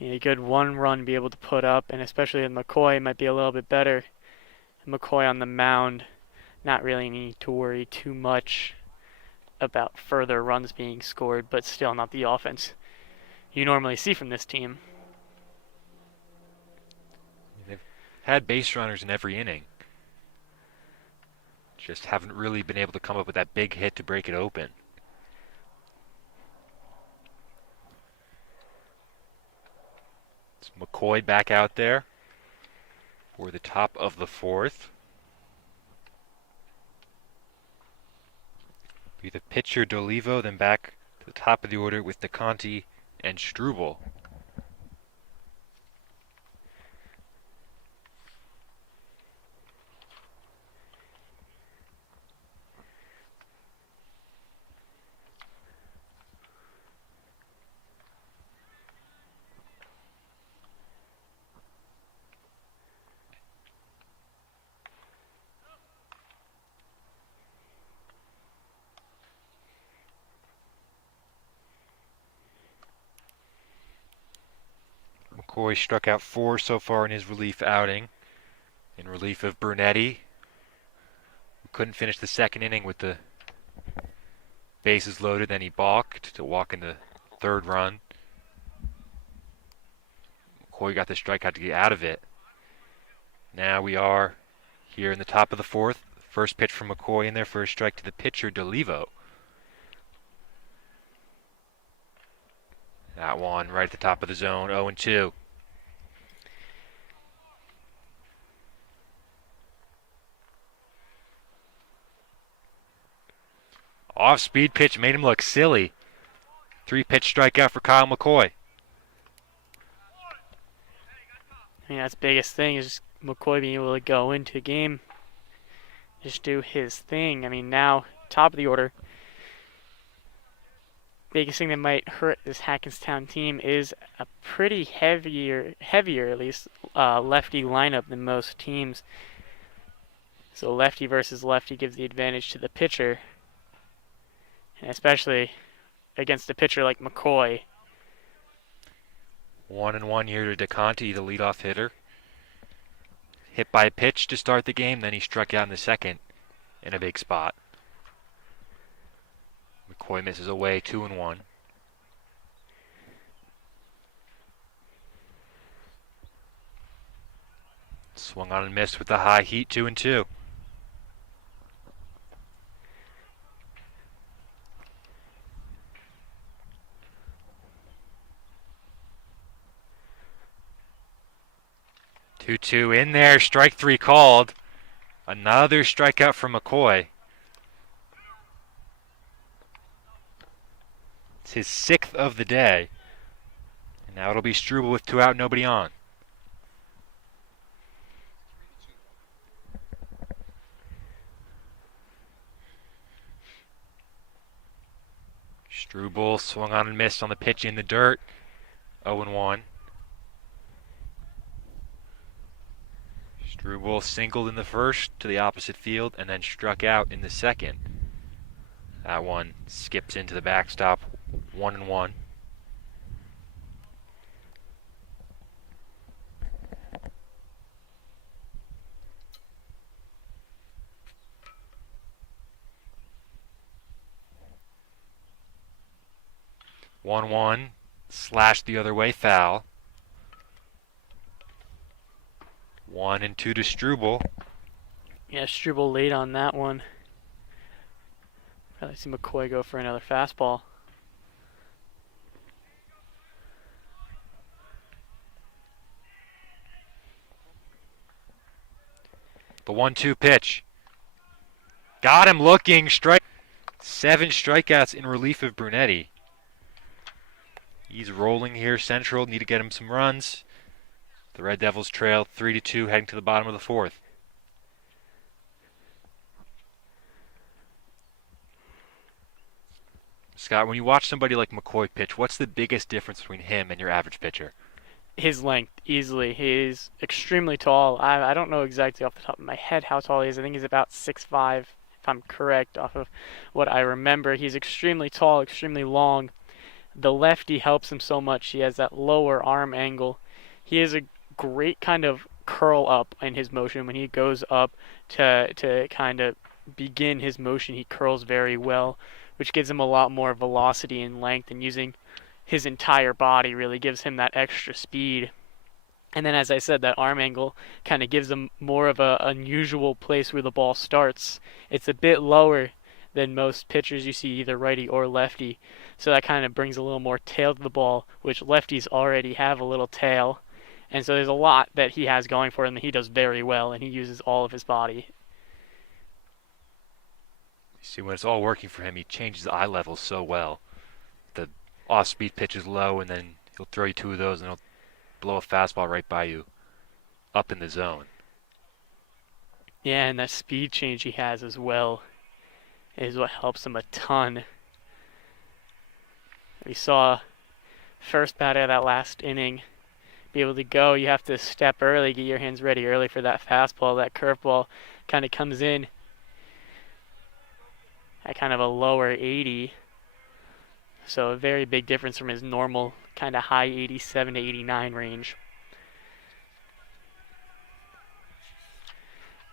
A good 1 run to be able to put up, and especially with McCoy, might be a little bit better. McCoy on the mound, not really need to worry too much about further runs being scored, but still not the offense you normally see from this team. They've had base runners in every inning. Just haven't really been able to come up with that big hit to break it open. It's McCoy back out there for the top of the 4th. Be the pitcher D'Olivo, then back to the top of the order with DeConti and Struble. McCoy struck out 4 so far in his relief outing. In relief of Brunetti, who couldn't finish the 2nd inning with the bases loaded. Then he balked to walk in the 3rd run. McCoy got the strikeout to get out of it. Now we are here in the top of the 4th. First pitch from McCoy in there for a strike to the pitcher D'Olivo. That one right at the top of the zone, 0-2. Off-speed pitch made him look silly. 3-pitch strikeout for Kyle McCoy. I mean, that's the biggest thing is McCoy being able to go into a game, just do his thing. I mean, now, top of the order, biggest thing that might hurt this Hackettstown team is a pretty heavier at least, lefty lineup than most teams. So lefty versus lefty gives the advantage to the pitcher, and especially against a pitcher like McCoy. 1-1 here to DeConti, the leadoff hitter. Hit by a pitch to start the game, then he struck out in the 2nd in a big spot. McCoy misses away, 2-1. Swung on and missed with the high heat, 2-2. Two in there, strike 3 called. Another strikeout from McCoy. It's his 6th of the day. Now it'll be Struble with 2 out, nobody on. Struble swung on and missed on the pitch in the dirt. 0-1. Struble singled in the first to the opposite field and then struck out in the second. That one skips into the backstop. 1-1. One slash the other way, foul. 1-2 to Struble. Yeah, Struble late on that one. Probably see McCoy go for another fastball. The 1-2 pitch. Got him looking. Strike. 7 strikeouts in relief of Brunetti. He's rolling here. Central need to get him some runs. The Red Devils trail 3-2 heading to the bottom of the 4th. Scott, when you watch somebody like McCoy pitch, what's the biggest difference between him and your average pitcher? His length, easily. He's extremely tall. I don't know exactly off the top of my head how tall he is. I think he's about 6'5", if I'm correct, off of what I remember. He's extremely tall, extremely long. The lefty helps him so much. He has that lower arm angle. He has a great kind of curl up in his motion. When he goes up to kind of begin his motion, he curls very well, which gives him a lot more velocity and length, and using his entire body really gives him that extra speed. And then, as I said, that arm angle kind of gives him more of an unusual place where the ball starts. It's a bit lower than most pitchers you see, either righty or lefty. So that kind of brings a little more tail to the ball, which lefties already have a little tail. And so there's a lot that he has going for him that he does very well, and he uses all of his body. See, when it's all working for him, he changes the eye level so well. The off-speed pitch is low, and then he'll throw you 2 of those, and he'll blow a fastball right by you up in the zone. Yeah, and that speed change he has as well is what helps him a ton. We saw first batter of that last inning be able to go. You have to step early, get your hands ready early for that fastball. That curveball kind of comes in at kind of a lower 80. So a very big difference from his normal kind of high 87 to 89 range.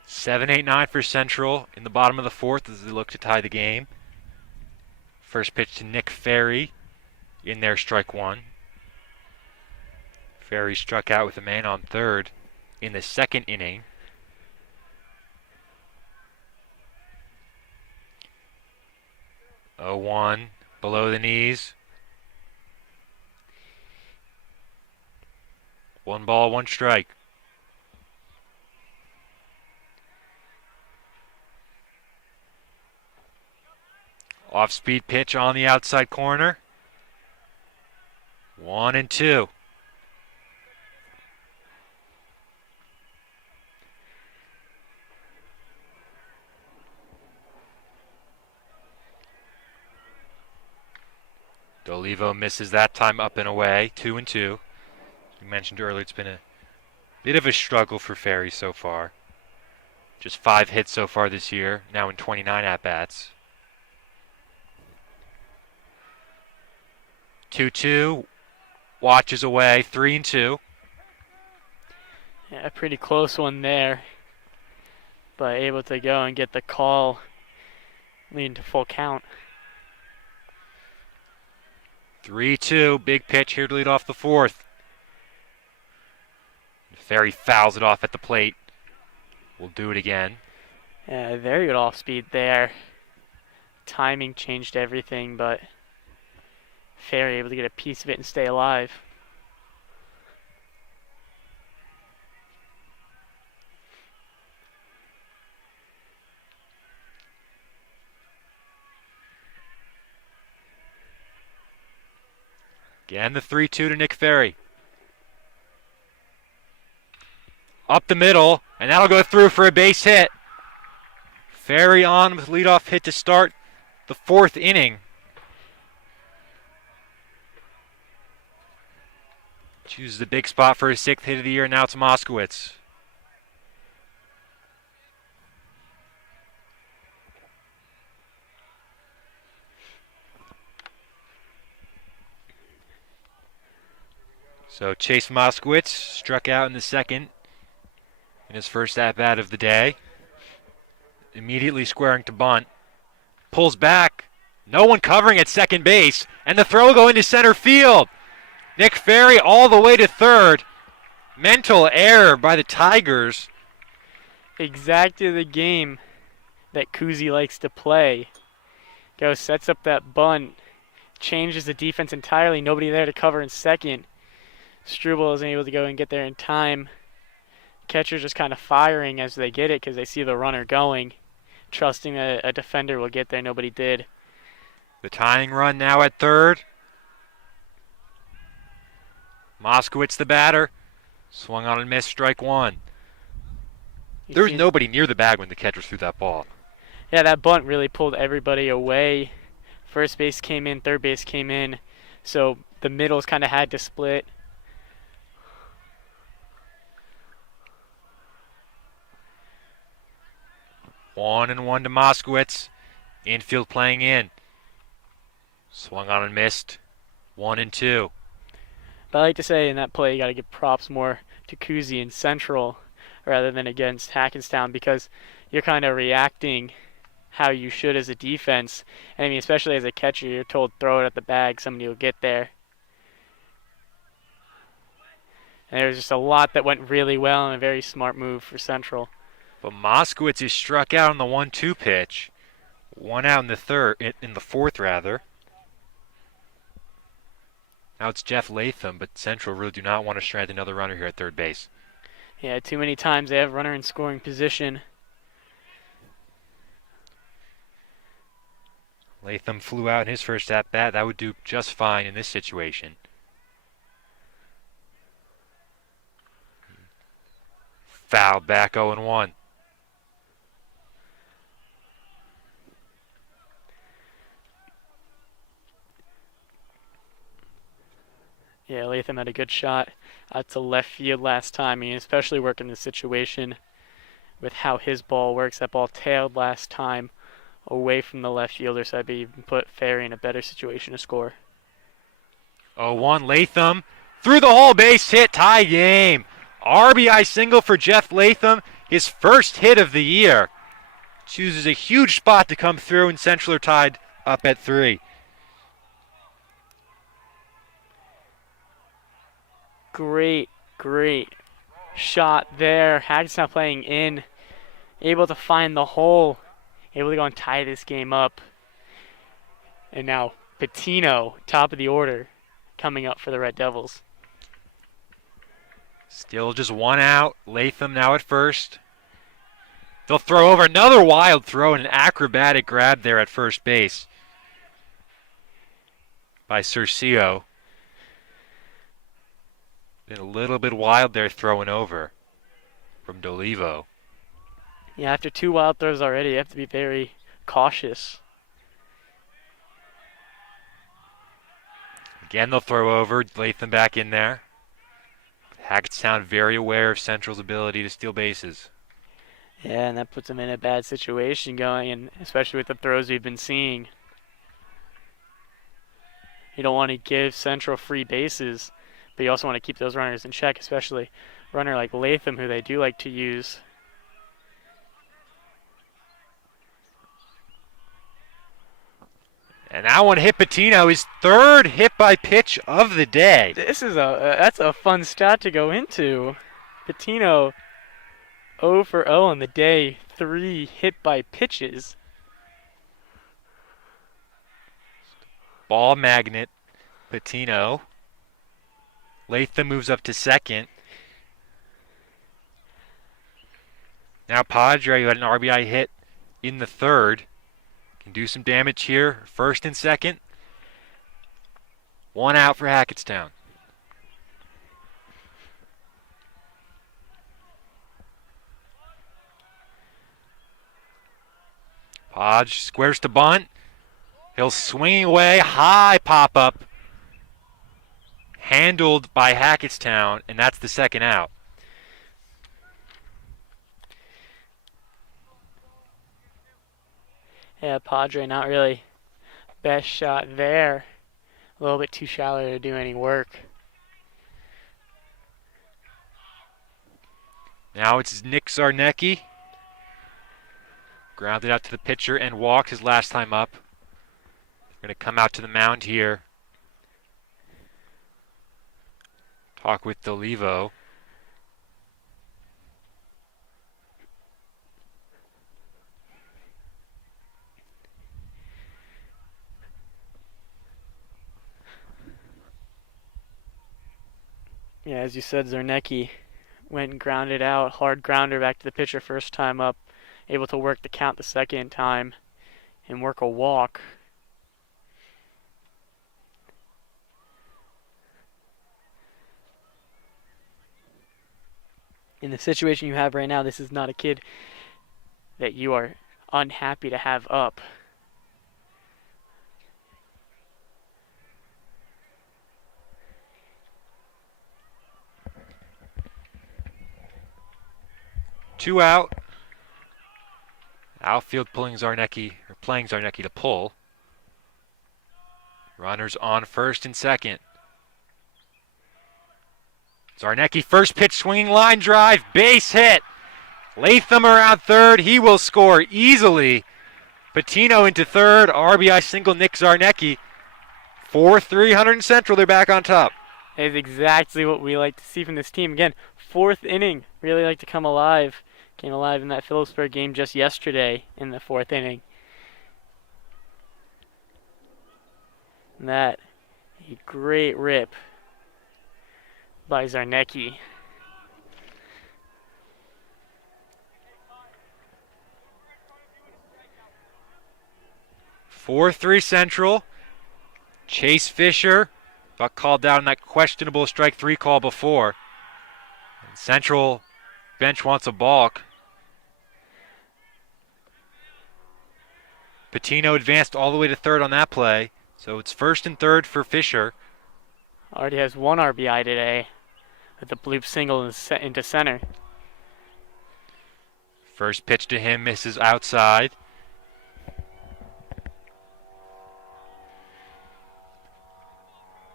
7-8-9 for Central in the bottom of the 4th as they look to tie the game. First pitch to Nick Ferry. In there, strike 1. Ferry struck out with a man on third in the second inning. Oh, 1 below the knees. 1 ball, 1 strike. Off-speed pitch on the outside corner. 1-2. D'Olivo misses that time up and away. 2-2. As we mentioned earlier, it's been a bit of a struggle for Ferry so far. Just 5 hits so far this year, now in 29 at-bats. 2-2, watches away, 3-2. Yeah, a pretty close one there, but able to go and get the call, leading to full count. 3-2, big pitch here to lead off the 4th. Ferry fouls it off at the plate. We'll do it again. Yeah, very good off speed there. Timing changed everything, but Ferry able to get a piece of it and stay alive. Again, the 3-2 to Nick Ferry. Up the middle, and that'll go through for a base hit. Ferry on with leadoff hit to start the 4th inning. Chooses the big spot for his 6th hit of the year. Now it's Moskowitz. So Chase Moskowitz struck out in the 2nd in his first at-bat of the day. Immediately squaring to bunt. Pulls back. No one covering at second base. And the throw going to center field. Nick Ferry all the way to 3rd. Mental error by the Tigers. Exactly the game that Kuzi likes to play. Goes, sets up that bunt, changes the defense entirely. Nobody there to cover in second. Struble isn't able to go and get there in time. Catcher's just kind of firing as they get it because they see the runner going, trusting a defender will get there. Nobody did. The tying run now at 3rd. Moskowitz the batter. Swung on and missed, strike 1. There was nobody near the bag when the catcher threw that ball. Yeah, that bunt really pulled everybody away. First base came in, third base came in, so the middles kind of had to split. One and one to Moskowitz. Infield playing in. Swung on and missed. 1-2. But I like to say in that play, you got to give props more to Kuzi and Central rather than against Hackettstown because you're kind of reacting how you should as a defense. And I mean, especially as a catcher, you're told throw it at the bag, somebody will get there. And there was just a lot that went really well and a very smart move for Central. But Moskowitz is struck out on the 1-2 pitch. 1 out in the 4th rather. Now it's Jeff Latham, but Central really do not want to strand another runner here at third base. Yeah, too many times they have runner in scoring position. Latham flew out in his first at-bat. That would do just fine in this situation. Fouled back 0-1. Yeah, Latham had a good shot out to left field last time. I mean, especially working the situation with how his ball works. That ball tailed last time away from the left fielder, so I'd be even put Ferry in a better situation to score. 0-1, Latham through the hole, base hit, tie game. RBI single for Jeff Latham, his first hit of the year. Chooses a huge spot to come through, and Central are tied up at 3. Great shot there. Hackettstown playing in, able to find the hole, able to go and tie this game up. And now Patino, top of the order, coming up for the Red Devils. Still just 1 out. Latham now at first. They'll throw over another wild throw and an acrobatic grab there at first base by Cercio. Been a little bit wild there throwing over from Dolivo. Yeah, after 2 wild throws already, you have to be very cautious. Again, they'll throw over. Latham back in there. Hackettstown very aware of Central's ability to steal bases. Yeah, and that puts them in a bad situation going, and especially with the throws we've been seeing. You don't want to give Central free bases, but you also want to keep those runners in check, especially a runner like Latham, who they do like to use. And that one hit Patino, his 3rd hit by pitch of the day. This is that's a fun stat to go into. Patino 0 for 0 on the day, 3 hit by pitches. Ball magnet, Patino. Latham moves up to 2nd. Now Padre, who had an RBI hit in the 3rd, can do some damage here. 1st and 2nd. 1 out for Hackettstown. Podge squares to bunt. He'll swing away, high pop-up. Handled by Hackettstown, and that's the second out. Yeah, Padre not really best shot there. A little bit too shallow to do any work. Now it's Nick Zarnecki. Grounded out to the pitcher and walked his last time up. Going to come out to the mound here. Talk with DeLevo. Yeah, as you said, Zarnecki went and grounded out. Hard grounder back to the pitcher first time up. Able to work the count the second time and work a walk. In the situation you have right now, this is not a kid that you are unhappy to have up. Two out. Outfield playing Zarnecki to pull. Runners on first and second. Zarnecki first pitch swinging line drive, base hit. Latham around third, he will score easily. Patino into third, RBI single Nick Zarnecki. 4-3 Hunterdon Central, they're back on top. That is exactly what we like to see from this team. Again, fourth inning, really like to come alive. Came alive in that Phillipsburg game just yesterday in the fourth inning. And that, a great rip by Zarnecki. Four 3 Central. Chase Fisher got called down in that questionable strike three call before. Central bench wants a balk. Patino advanced all the way to third on that play. So it's first and third for Fisher. Already has one RBI today with the bloop single into center. First pitch to him misses outside.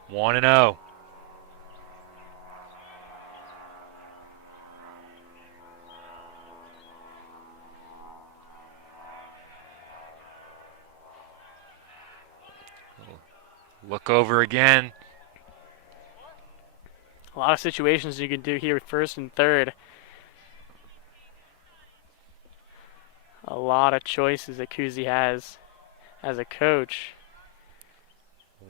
One and 0. Look over again. A lot of situations you can do here with first and third. A lot of choices that Kuzi has as a coach.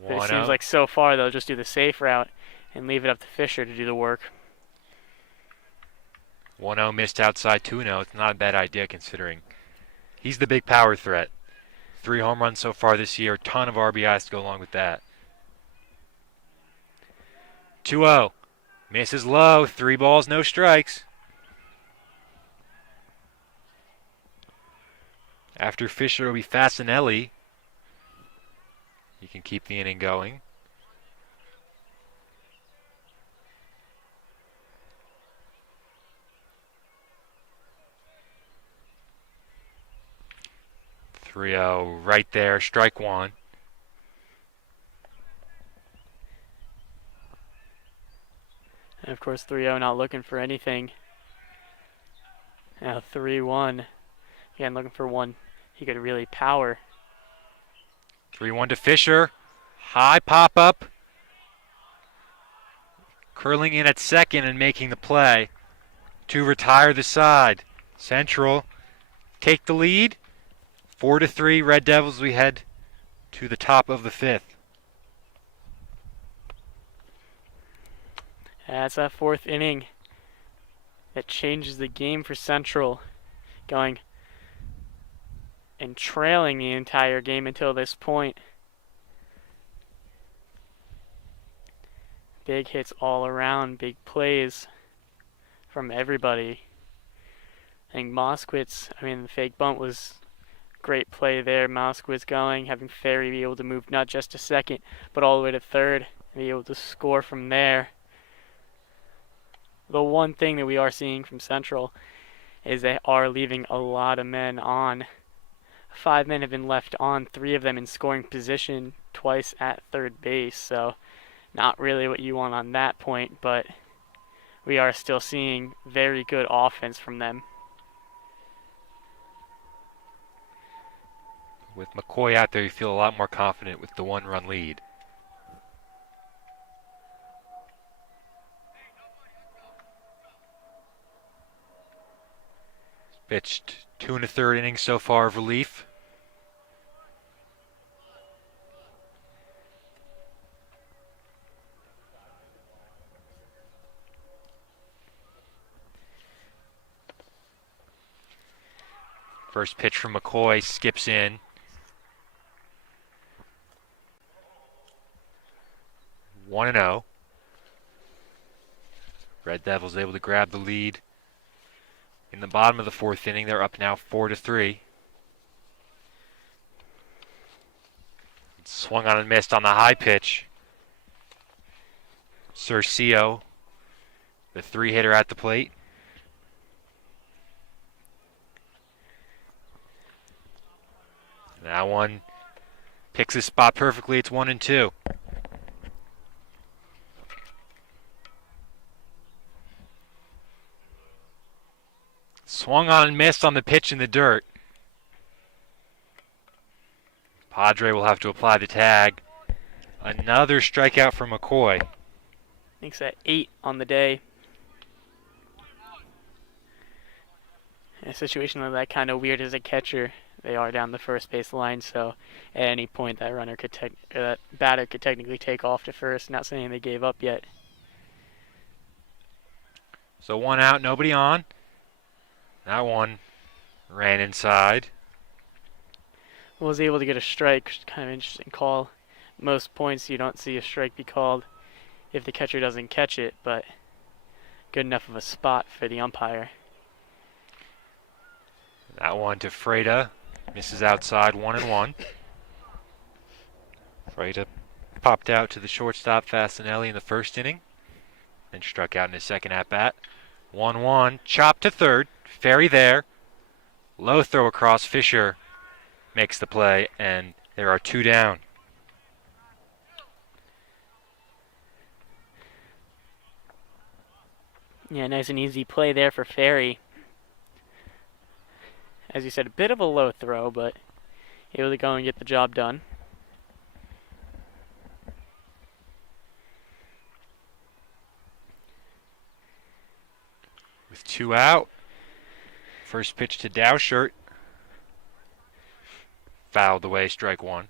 But it seems like so far they'll just do the safe route and leave it up to Fisher to do the work. 1-0 missed outside 2-0. It's not a bad idea considering he's the big power threat. 3 home runs so far this year. Ton of RBIs to go along with that. 2-0. Misses low. 3 balls, no strikes. After Fisher will be Fasanelli. He can keep the inning going. Right there, strike one. And of course 3-0 not looking for anything. Now 3-1. Again, looking for one he could really power. 3-1 to Fisher. High pop-up. Curling in at second and making the play to retire the side. Central take the lead. 4-3 Red Devils. We head to the top of the fifth. That's that fourth inning that changes the game for Central. Going and trailing the entire game until this point. Big hits all around, big plays from everybody. I think Moskowitz, the fake bunt was great play there. Moskowitz going, having Ferry be able to move not just to second, but all the way to third, and be able to score from there. The one thing that we are seeing from Central is they are leaving a lot of men on. 5 men have been left on, 3 of them in scoring position, twice at third base, so not really what you want on that point, but we are still seeing very good offense from them. With McCoy out there, you feel a lot more confident with the 1-run lead. Pitched 2 1/3 innings so far of relief. First pitch from McCoy skips in. 1-0. Red Devils able to grab the lead in the bottom of the 4th inning. They're up now 4-3. Swung on and missed on the high pitch. Cercio, the 3-hitter at the plate. That one picks his spot perfectly. It's 1-2. Swung on and missed on the pitch in the dirt. Padre will have to apply the tag. Another strikeout from McCoy. Makes that 8 on the day. In a situation like that, kind of weird as a catcher. They are down the first base line, so at any point that that batter could technically take off to first. Not saying they gave up yet. So 1 out, nobody on. That one ran inside. Was able to get a strike, which is kind of an interesting call. Most points you don't see a strike be called if the catcher doesn't catch it, but good enough of a spot for the umpire. That one to Freda. Misses outside, 1-1. Freda popped out to the shortstop Fasinelli in the 1st inning. Then struck out in his 2nd at-bat. 1-1, chop to third. Ferry there. Low throw across. Fisher makes the play, and there are 2 down. Yeah, nice and easy play there for Ferry. As you said, a bit of a low throw, but able to go and get the job done. With 2 out. First pitch to Dowshirt. Fouled away, strike 1.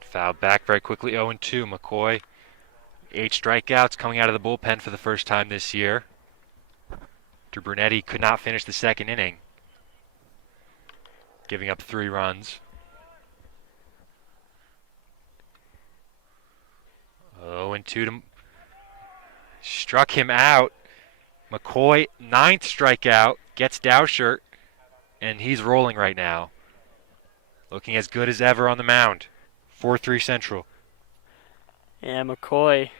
Fouled back very quickly, 0-2. McCoy, 8 strikeouts coming out of the bullpen for the first time this year. Brunetti could not finish the 2nd inning, giving up 3 runs. 0-2 to struck him out. McCoy, 9th strikeout, gets Dowshirt, and he's rolling right now. Looking as good as ever on the mound. 4-3 Central. Yeah, McCoy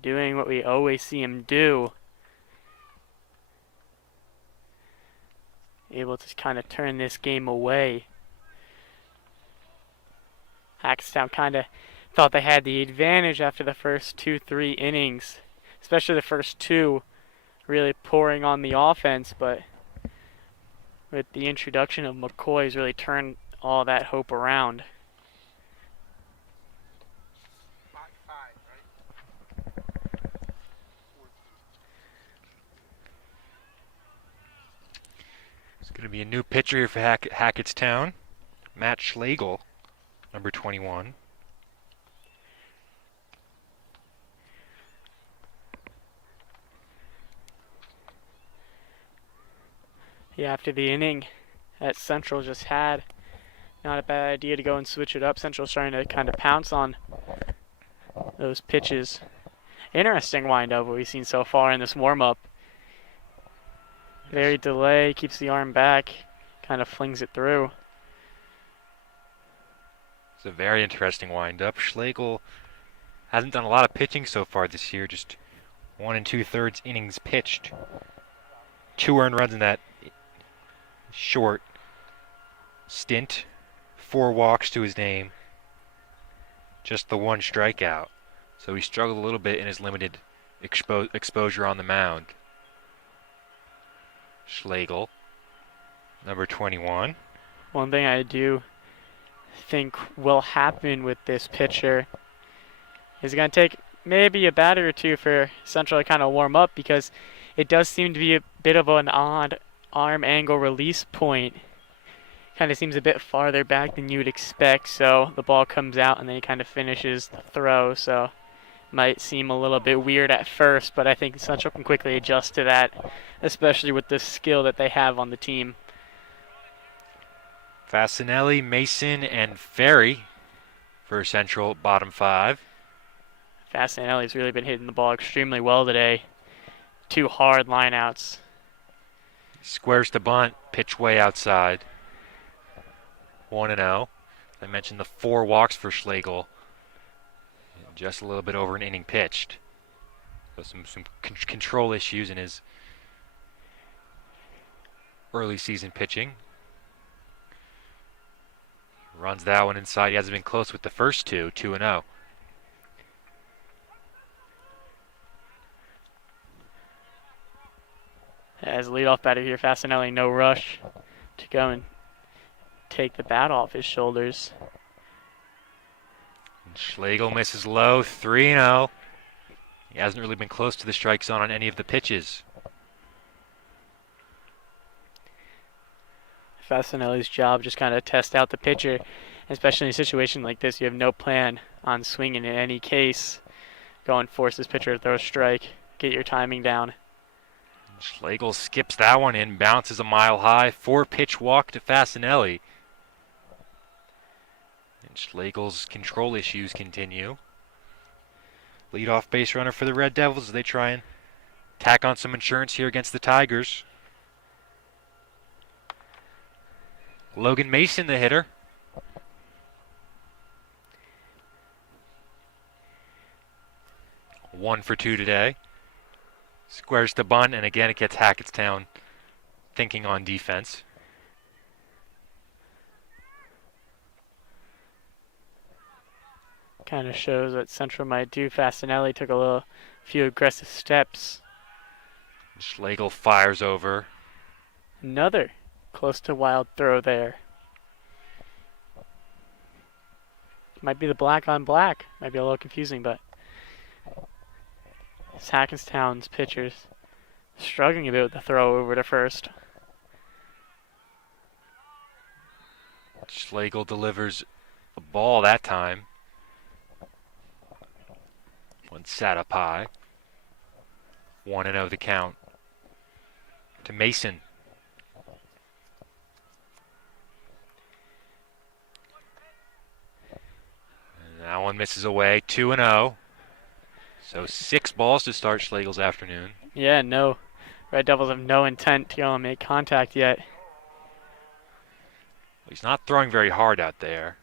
doing what we always see him do. Able to kind of turn this game away. Hackettstown kind of thought they had the advantage after the first 2-3 innings, especially the first 2, really pouring on the offense, but with the introduction of McCoy, has really turned all that hope around. 5-5, right? It's going to be a new pitcher here for Hackettstown. Matt Schlegel, number 21. Yeah, after the inning that Central just had, not a bad idea to go and switch it up. Central's trying to kind of pounce on those pitches. interesting windup we've seen so far in this warm-up. Very delay, keeps the arm back, kind of flings it through. It's a very interesting windup. Schlegel hasn't done a lot of pitching so far this year, just 1 2/3 innings pitched. 2 earned runs in that short stint. 4 walks to his name. Just the 1 strikeout. So he struggled a little bit in his limited exposure on the mound. Schlegel, number 21. One thing I do think will happen with this pitcher is going to take maybe a batter or two for Central to kind of warm up, because it does seem to be a bit of an odd arm angle release point. Kind of seems a bit farther back than you would expect, so the ball comes out and then he kind of finishes the throw, so might seem a little bit weird at first, but I think Central can quickly adjust to that, especially with the skill that they have on the team. Fasinelli, Mason, and Ferry for Central, bottom 5. Fasinelli's really been hitting the ball extremely well today. 2 hard lineouts. Squares to bunt, pitch way outside. 1-0. I mentioned the 4 walks for Schlegel. Just a little bit over an inning pitched. So some control issues in his early season pitching. Runs that one inside. He hasn't been close with the first 2, 2-0. As leadoff batter here, Fasinelli, no rush to go and take the bat off his shoulders. And Schlegel misses low, 3-0. He hasn't really been close to the strike zone on any of the pitches. Fasinelli's job just kind of test out the pitcher, especially in a situation like this. You have no plan on swinging in any case. Go and force this pitcher to throw a strike, get your timing down. Schlegel skips that one in, bounces a mile high, 4-pitch walk to Fasinelli. And Schlegel's control issues continue. Leadoff base runner for the Red Devils as they try and tack on some insurance here against the Tigers. Logan Mason, the hitter. One for 2 today. Squares to bunt, and again it gets Hackettstown thinking on defense. Kind of shows what Central might do. Fasinelli took a few aggressive steps. Schlegel fires over. Another close to wild throw there. Might be the black on black. Might be a little confusing, but it's Hackettstown's pitchers struggling a bit with the throw over to first. Schlegel delivers a ball that time. One sat up high. 1-0 the count to Mason. And that one misses away. 2-0. So 6 balls to start Schlegel's afternoon. Yeah, no. Red Devils have no intent to go and make contact yet. He's not throwing very hard out there.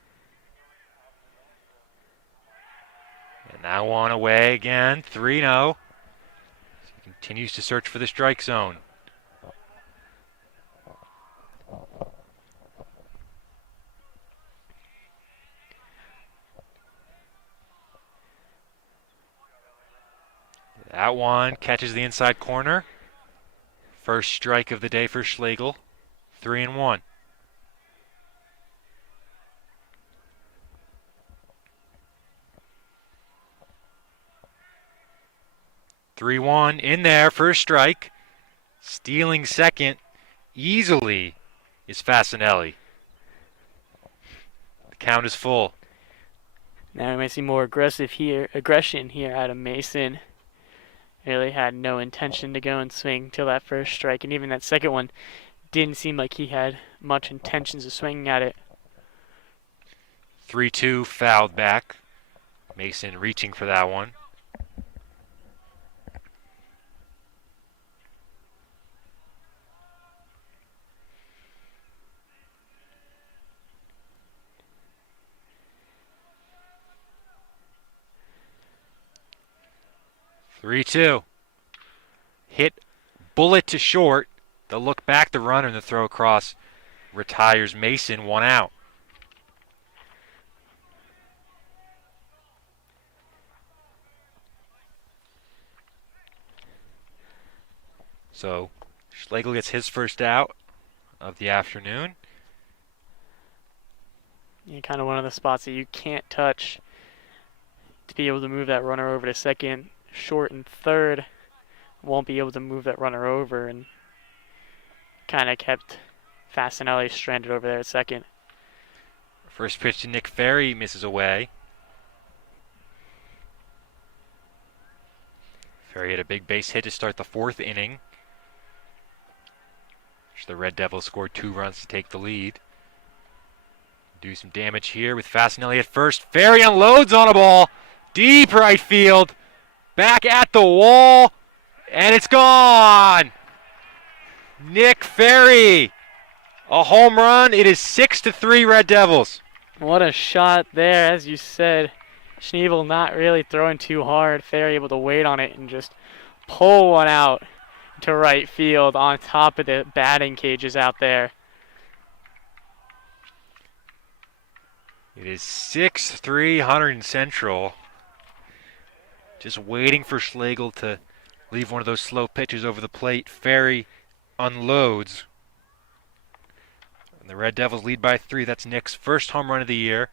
And that one away again. 3-0. He continues to search for the strike zone. That one catches the inside corner. First strike of the day for Schlegel. 3-1. In there, first strike. Stealing second easily is Fasinelli. The count is full. Now we might see more aggression here out of Mason. Really had no intention to go and swing till that first strike, and even that second one didn't seem like he had much intentions of swinging at it. 3-2 fouled back. Mason reaching for that one. 3-2. Hit bullet to short. The look back the runner and the throw across retires Mason, 1 out. So Schlegel gets his first out of the afternoon. Kind of one of the spots that you can't touch to be able to move that runner over to second. Short and third won't be able to move that runner over, and kind of kept Fasinelli stranded over there at second. First pitch to Nick Ferry, misses away. Ferry had a big base hit to start the 4th inning. The Red Devils scored 2 runs to take the lead. Do some damage here with Fasinelli at first. Ferry unloads on a ball. Deep right field. Back at the wall. And it's gone. Nick Ferry. A home run. It is 6-3 Red Devils. What a shot there, as you said. Schneebel not really throwing too hard. Ferry able to wait on it and just pull one out to right field on top of the batting cages out there. It is 6-3 Hunterdon Central. Just waiting for Schlegel to leave one of those slow pitches over the plate. Ferry unloads. And the Red Devils lead by 3. That's Nick's first home run of the year.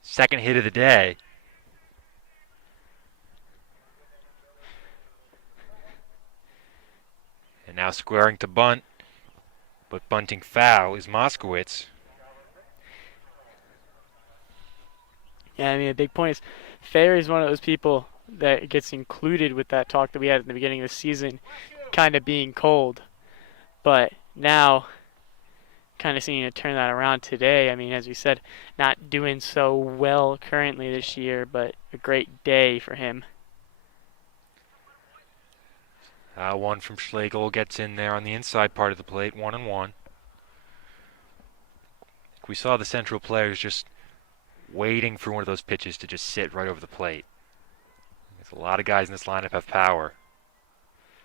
Second hit of the day. And now squaring to bunt, but bunting foul is Moskowitz. Yeah, I mean, a big point is Ferry's one of those people that gets included with that talk that we had at the beginning of the season, kind of being cold. But now, kind of seeing it turn that around today. I mean, as we said, not doing so well currently this year, but a great day for him. One from Schlegel gets in there on the inside part of the plate, 1-1. We saw the Central players just waiting for one of those pitches to just sit right over the plate. There's a lot of guys in this lineup have power,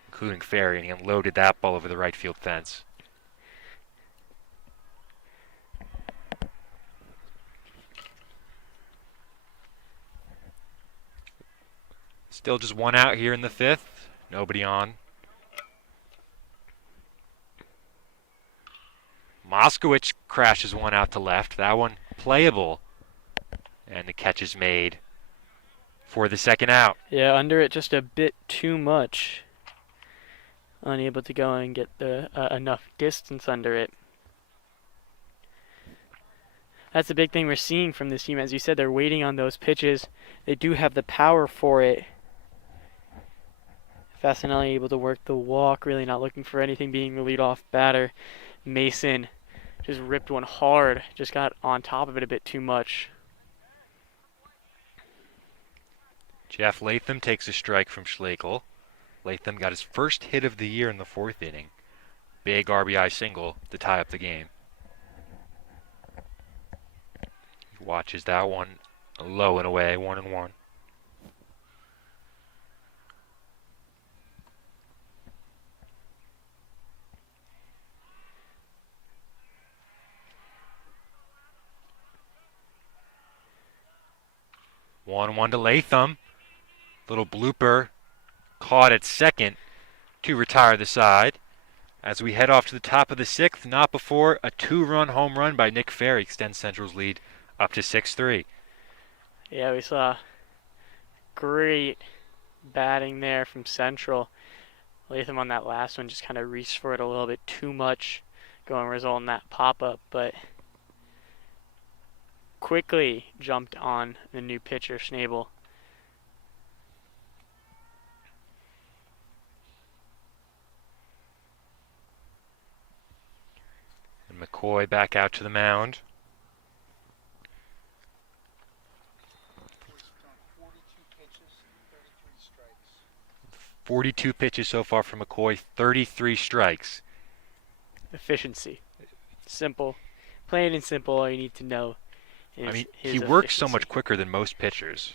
including Ferry, and he unloaded that ball over the right field fence. Still just 1 out here in the 5th. Nobody on. Moskowitz crashes one out to left. That one playable. And the catch is made for the second out. Yeah, under it just a bit too much. Unable to go and get the enough distance under it. That's the big thing we're seeing from this team. As you said, they're waiting on those pitches. They do have the power for it. Fasinelli able to work the walk, really not looking for anything, being the leadoff batter. Mason just ripped one hard, just got on top of it a bit too much. Jeff Latham takes a strike from Schlegel. Latham got his first hit of the year in the 4th inning. Big RBI single to tie up the game. He watches that one low and away, 1-1. One to Latham. Little blooper caught at second to retire the side. As we head off to the top of the 6th, not before a 2-run home run by Nick Ferry extends Central's lead up to 6-3. Yeah, we saw great batting there from Central. Latham on that last one just kind of reached for it a little bit too much, going result in that pop-up, but quickly jumped on the new pitcher, Schnabel. And McCoy back out to the mound. 42 pitches so far from McCoy, 33 strikes. Efficiency. Simple. Plain and simple, all you need to know is I mean, his he works so efficiency. much quicker than most pitchers.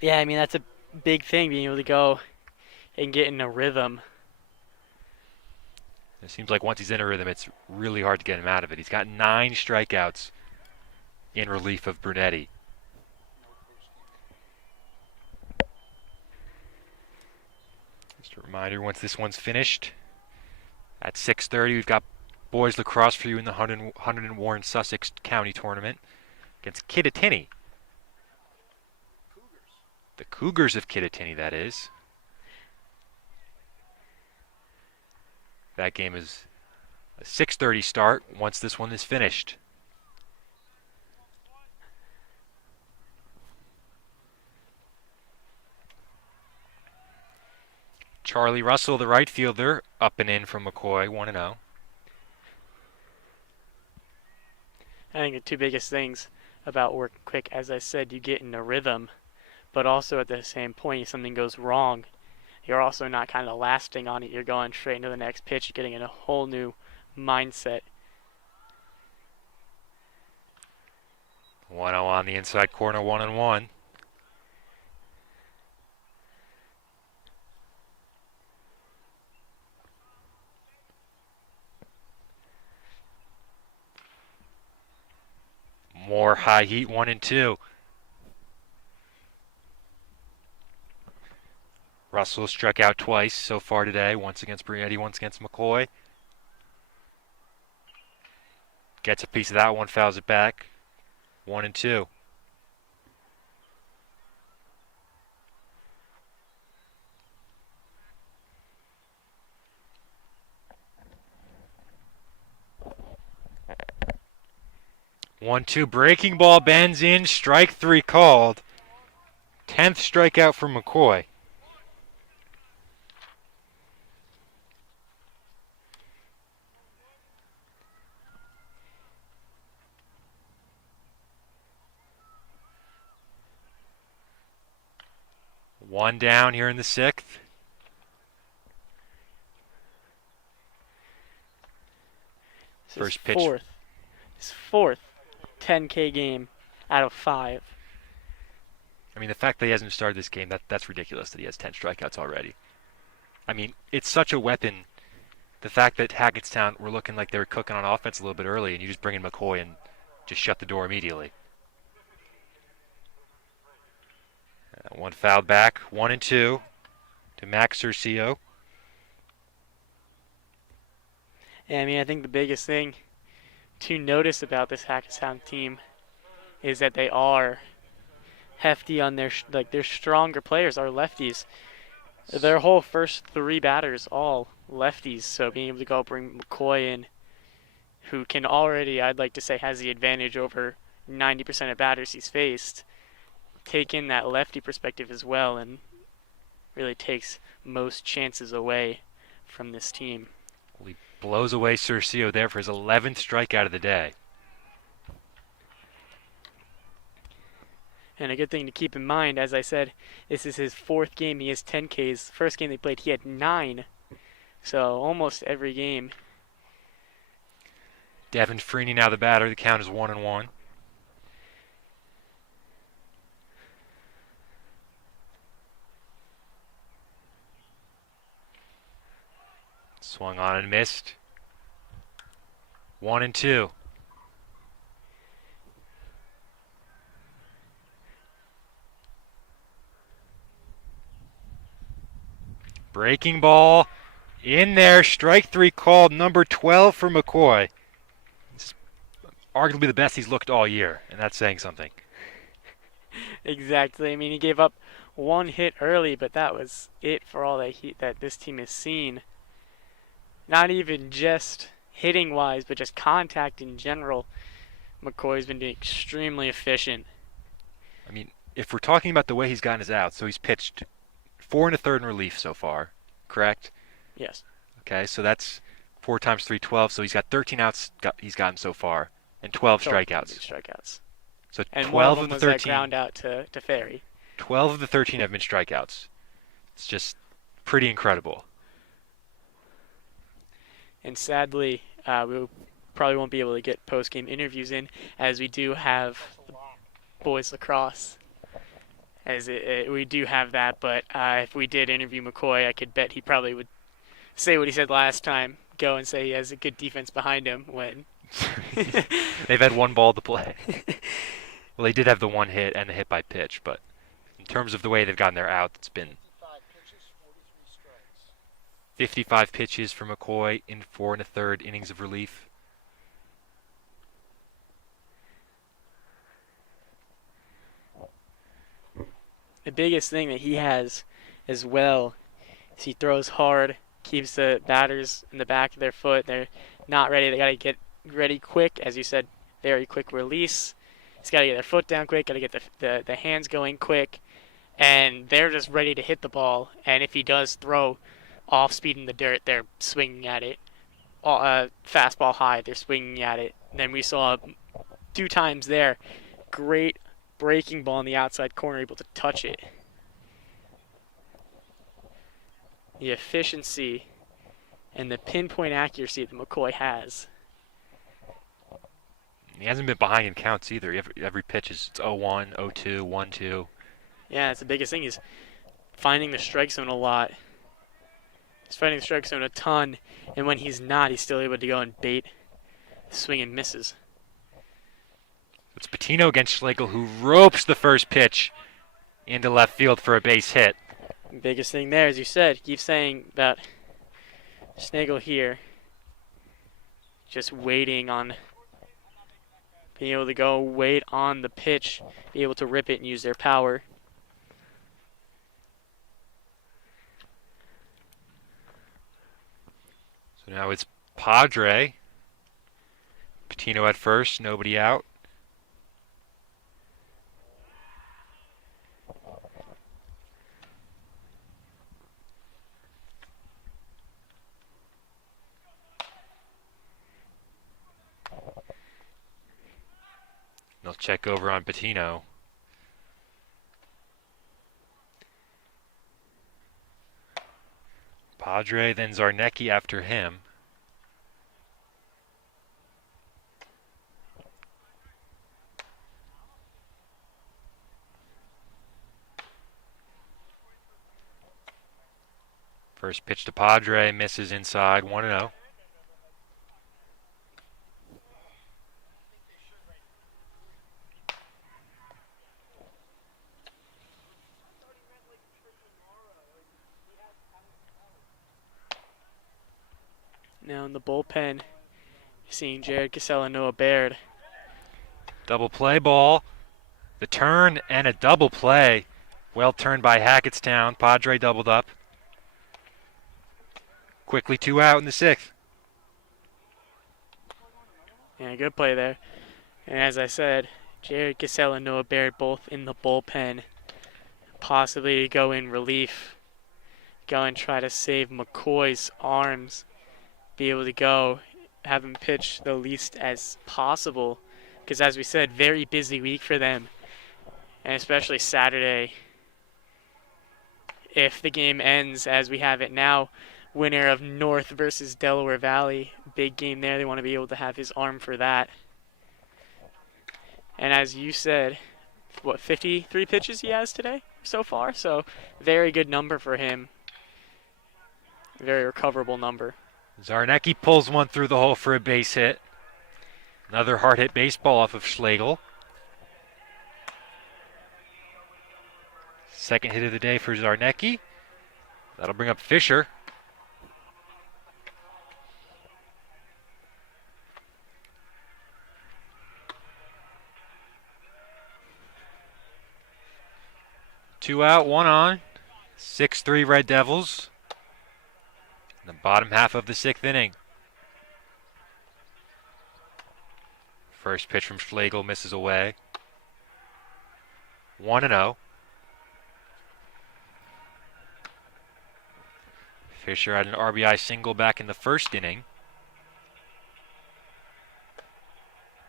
Yeah, I mean, that's a big thing, being able to go and get in a rhythm. It seems like once he's in a rhythm, it's really hard to get him out of it. He's got 9 strikeouts in relief of Brunetti. Just a reminder, once this one's finished, at 6:30, we've got boys lacrosse for you in the Hunterdon Warren Sussex County Tournament against Kittatinny. The Cougars of Kittatinny, that is. That game is a 6:30 start once this one is finished. Charlie Russell, the right fielder, up and in from McCoy, 1-0. I think the two biggest things about working quick, as I said, you get in a rhythm, but also at the same point, if something goes wrong, you're also not kind of lasting on it. You're going straight into the next pitch, you're getting in a whole new mindset. 1-0 on the inside corner, 1-1. More high heat, 1-2. Russell struck out twice so far today, once against Brunetti, once against McCoy. Gets a piece of that one, fouls it back. 1-2. One-two, breaking ball bends in, strike 3 called. 10th strikeout for McCoy. One down here in the 6th. First pitch. His fourth 10K game out of 5. I mean, the fact that he hasn't started this game, that's ridiculous that he has 10 strikeouts already. I mean, it's such a weapon. The fact that Hackettstown were looking like they were cooking on offense a little bit early, and you just bring in McCoy and just shut the door immediately. One fouled back, 1-2 to Max Cercio. And I mean, I think the biggest thing to notice about this Hackettstown team is that they are hefty on their their stronger players are lefties. Their whole first 3 batters all lefties, so being able to go bring McCoy in, who can already, I'd like to say, has the advantage over 90% of batters he's faced, take in that lefty perspective as well, and really takes most chances away from this team. Well, he blows away Cercio there for his 11th strikeout of the day. And a good thing to keep in mind, as I said, this is his 4th game. He has 10 Ks. First game they played, he had 9. So almost every game. Devin Freeney now the batter. The count is 1-1. Swung on and missed. 1-2. Breaking ball in there. Strike 3 called. Number 12 for McCoy. It's arguably the best he's looked all year, and that's saying something. Exactly. I mean, he gave up 1 hit early, but that was it for all that this team has seen. Not even just hitting-wise, but just contact in general. McCoy's been doing extremely efficient. I mean, if we're talking about the way he's gotten his outs, so he's pitched 4 1/3 in relief so far, correct? Yes. Okay, so that's 4 times 3, 12. So he's got 13 outs he's gotten so far, and 12 strikeouts. Strikeouts. So And 12 one of the was that 13. ground out to Ferry. 12 of the 13 have been strikeouts. It's just pretty incredible. And sadly, we probably won't be able to get post-game interviews in, as we do have boys lacrosse as we do have that. But if we did interview McCoy, I could bet he probably would say what he said last time. Go and say he has a good defense behind him when They've had one ball to play. Well, they did have the one hit and the hit by pitch, but in terms of the way they've gotten their out, it's been 55 pitches, 43 strikes. 55 pitches for McCoy in 4 1/3 innings of relief. The biggest thing that he has as well is he throws hard, keeps the batters in the back of their foot. They're not ready. They got to get ready quick, as you said, very quick release. He's got to get their foot down quick, got to get the hands going quick, and they're just ready to hit the ball. And if he does throw off speed in the dirt, they're swinging at it. Fastball high, they're swinging at it. And then we saw 2 times there, great breaking ball in the outside corner, able to touch it. The efficiency and the pinpoint accuracy that McCoy has. He hasn't been behind in counts either. Every pitch is 0-1, 0-2, 1-2. Yeah, it's the biggest thing. He's finding the strike zone a lot. He's finding the strike zone a ton, and when he's not, he's still able to go and bait swing and misses. It's Patino against Schlegel, who ropes the first pitch into left field for a base hit. Biggest thing there, as you said, keep saying about Schlegel here, just waiting on being able to go wait on the pitch, be able to rip it and use their power. So now it's Padre. Patino at first, nobody out. They'll check over on Patino. Padre, then Zarnecki after him. First pitch to Padre, misses inside, 1-0. Now in the bullpen, seeing Jared Casella, Noah Baird. Double play ball. The turn and a double play. Well turned by Hackettstown. Padre doubled up. Quickly 2 out in the 6th. Yeah, good play there. And as I said, Jared Casella and Noah Baird both in the bullpen. Possibly go in relief. Go and try to save McCoy's arms. Be able to go, have him pitch the least as possible. Because as we said, very busy week for them. And especially Saturday. If the game ends as we have it now, winner of North versus Delaware Valley. Big game there. They want to be able to have his arm for that. And as you said, 53 pitches he has today so far? So very good number for him. Very recoverable number. Zarnecki pulls one through the hole for a base hit. Another hard hit baseball off of Schlegel. Second hit of the day for Zarnecki. That'll bring up Fisher. Two out, 1 on. 6-3 Red Devils. In the bottom half of the 6th inning. First pitch from Schlegel misses away. 1-0. Fisher had an RBI single back in the 1st inning.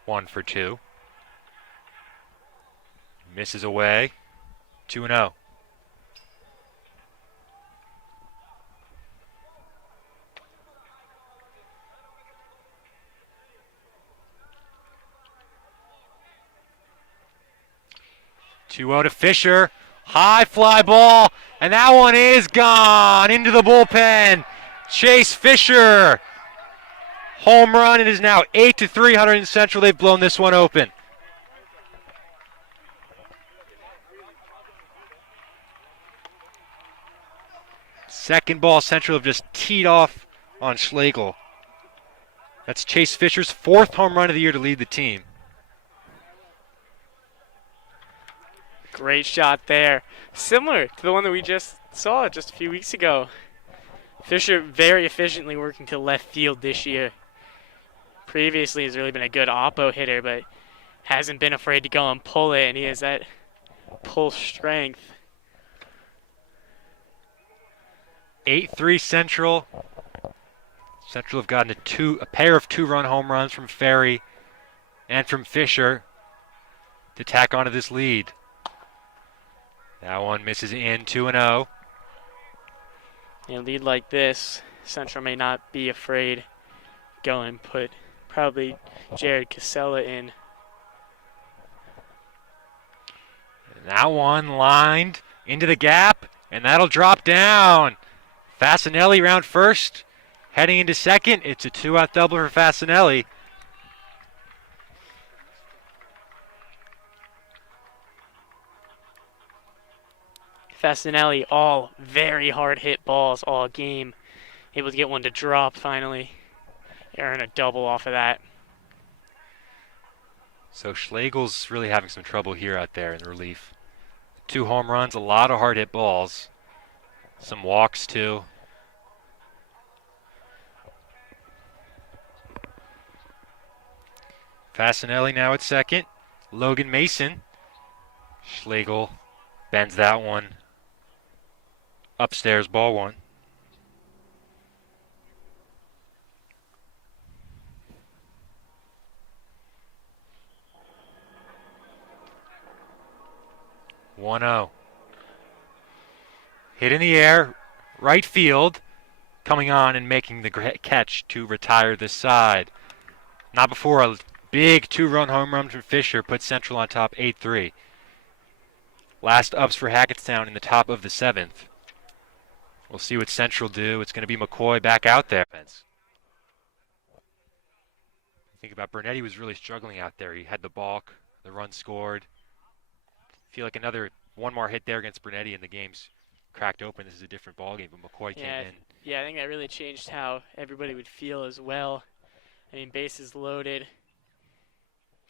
1 for 2. Misses away. 2-0. Two out to Fisher. High fly ball, and that one is gone into the bullpen. Chase Fisher, home run. It is now 8-3 Hunterdon Central. They've blown this one open. Second ball, Central have just teed off on Schlegel. That's Chase Fisher's 4th home run of the year to lead the team. Great shot there. Similar to the one that we just saw just a few weeks ago. Fisher very efficiently working to left field this year. Previously has really been a good oppo hitter, but hasn't been afraid to go and pull it, and he has that pull strength. 8-3 Central. Central have gotten a pair of 2-run home runs from Ferry and from Fisher to tack onto this lead. That one misses in, 2-0. In a lead like this, Central may not be afraid. Go and put probably Jared Casella in. And that one lined into the gap, and that'll drop down. Fasanelli round first, heading into second. It's a 2-out double for Fasanelli. Fasanelli, all very hard hit balls all game. Able to get one to drop finally. Earn a double off of that. So Schlegel's really having some trouble here out there in relief. 2 home runs, a lot of hard hit balls. Some walks too. Fasanelli now at second. Logan Mason. Schlegel bends that one. Upstairs, ball 1. One 0. Hit in the air, right field, coming on and making the catch to retire this side. Not before a big 2-run home run from Fisher puts Central on top 8-3. Last ups for Hackettstown in the top of the 7th. We'll see what Central do. It's going to be McCoy back out there. Think about Bernetti was really struggling out there. He had the balk, the run scored. Feel like one more hit there against Bernetti and the game's cracked open. This is a different ballgame, but McCoy came in. Yeah, I think that really changed how everybody would feel as well. I mean, bases loaded,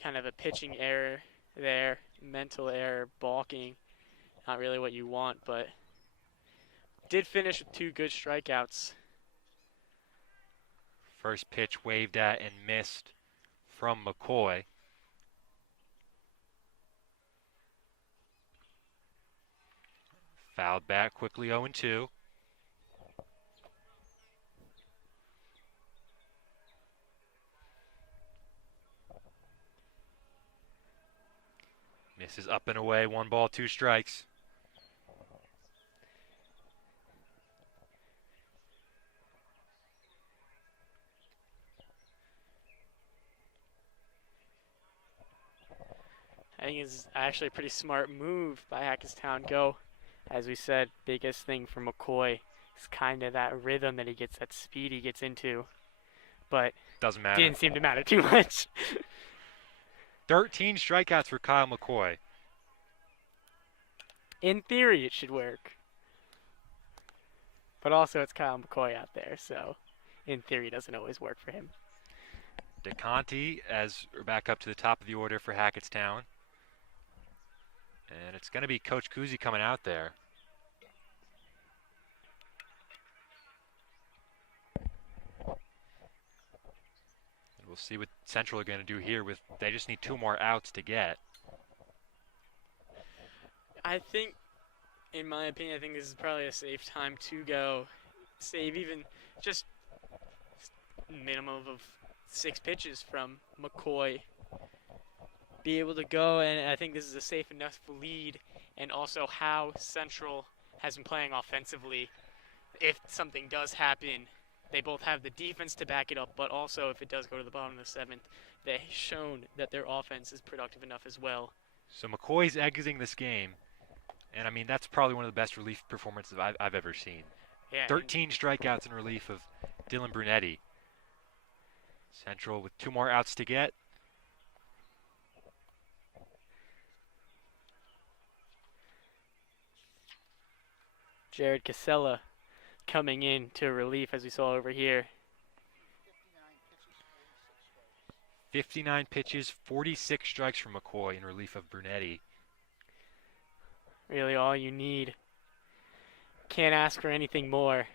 kind of a pitching error there, mental error, balking. Not really what you want, but did finish with 2 good strikeouts. First pitch waved at and missed from McCoy. Fouled back quickly, 0-2. Misses up and away, 1 ball, 2 strikes. I think it's actually a pretty smart move by Hackettstown. Go, as we said, biggest thing for McCoy is kind of that rhythm that he gets, that speed he gets into. But doesn't matter. Didn't seem to matter too much. 13 strikeouts for Kyle McCoy. In theory, it should work. But also, it's Kyle McCoy out there, so in theory, it doesn't always work for him. DeConti, as we're back up to the top of the order for Hackettstown. And it's going to be Coach Kuzi coming out there. And we'll see what Central are going to do here. They just need 2 more outs to get. I think, in my opinion, I think this is probably a safe time to go. Save even just minimum of 6 pitches from McCoy. Be able to go, and I think this is a safe enough lead, and also how Central has been playing offensively. If something does happen, they both have the defense to back it up, but also if it does go to the bottom of the 7th, they've shown that their offense is productive enough as well. So McCoy's exiting this game And I mean, that's probably one of the best relief performances I've ever seen. Yeah, I mean, 13 strikeouts in relief of Dylan Brunetti. Central with 2 more outs to get. Jared Casella coming in to relief as we saw over here. 59 pitches, 46 strikes. 59 pitches, 46 strikes from McCoy in relief of Brunetti. Really all you need. Can't ask for anything more.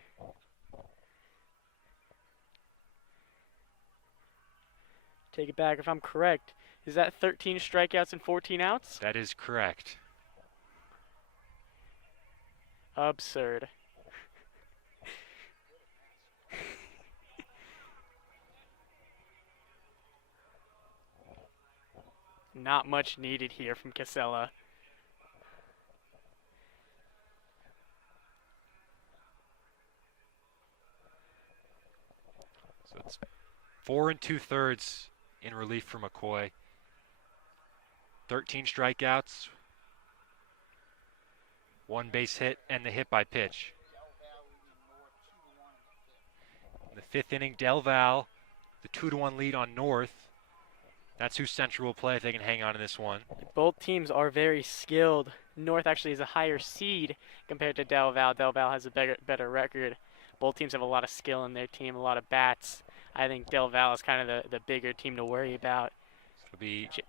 Take it back if I'm correct. Is that 13 strikeouts and 14 outs? That is correct. Absurd. Not much needed here from Casella. So it's 4 2/3 in relief for McCoy. 13 strikeouts, 1 base hit, and the hit by pitch. Del Valle leading North 2-1 in the 5th. In the 5th inning, Del Val, the 2-1 lead on North. That's who Central will play if they can hang on in this one. Both teams are very skilled. North actually is a higher seed compared to Del Val. Del Val has a better record. Both teams have a lot of skill in their team, a lot of bats. I think Del Val is kind of the bigger team to worry about. It'll be Now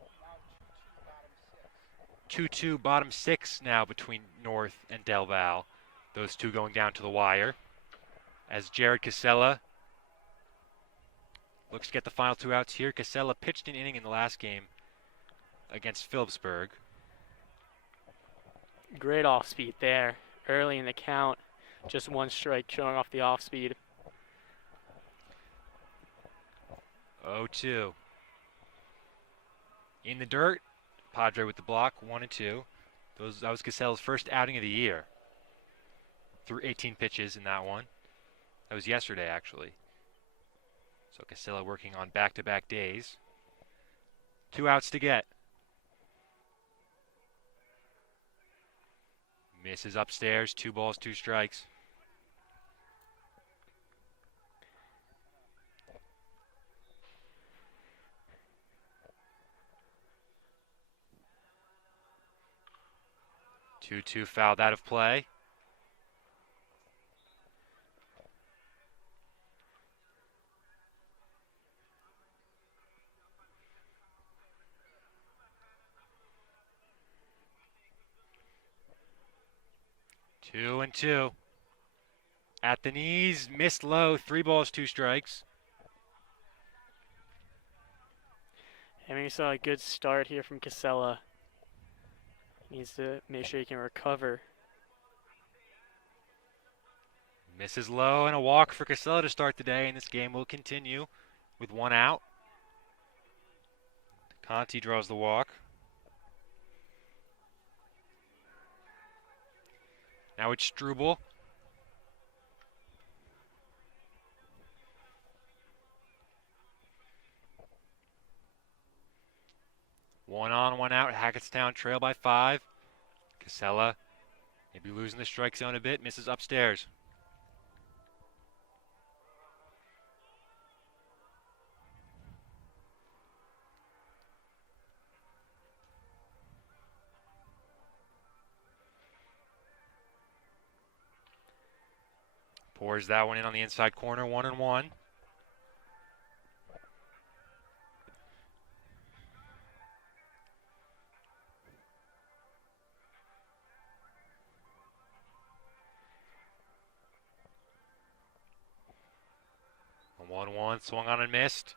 2-2 bottom 6. 2-2 bottom 6 now between North and Del Val. Those two going down to the wire. As Jared Casella looks to get the final 2 outs here. Casella pitched an inning in the last game against Phillipsburg. Great off speed there. Early in the count, just 1 strike showing off the off speed. 0-2. In the dirt, Padre with the block, 1-2. That was Casella's first outing of the year. Threw 18 pitches in that one. That was yesterday, actually. So Casella working on back-to-back days. 2 outs to get. Misses upstairs, 2 balls, 2 strikes. Two fouled out of play. Two and 2. At the knees, missed low, 3 balls, 2 strikes. And we saw a good start here from Casella. Needs to make sure he can recover. Misses low and a walk for Casella to start the day, and this game will continue with 1 out. Conti draws the walk. Now it's Struble. One on, 1 out. Hackettstown trail by 5. Casella maybe losing the strike zone a bit. Misses upstairs. Pours that one in on the inside corner, 1-1. A 1-1, swung on and missed.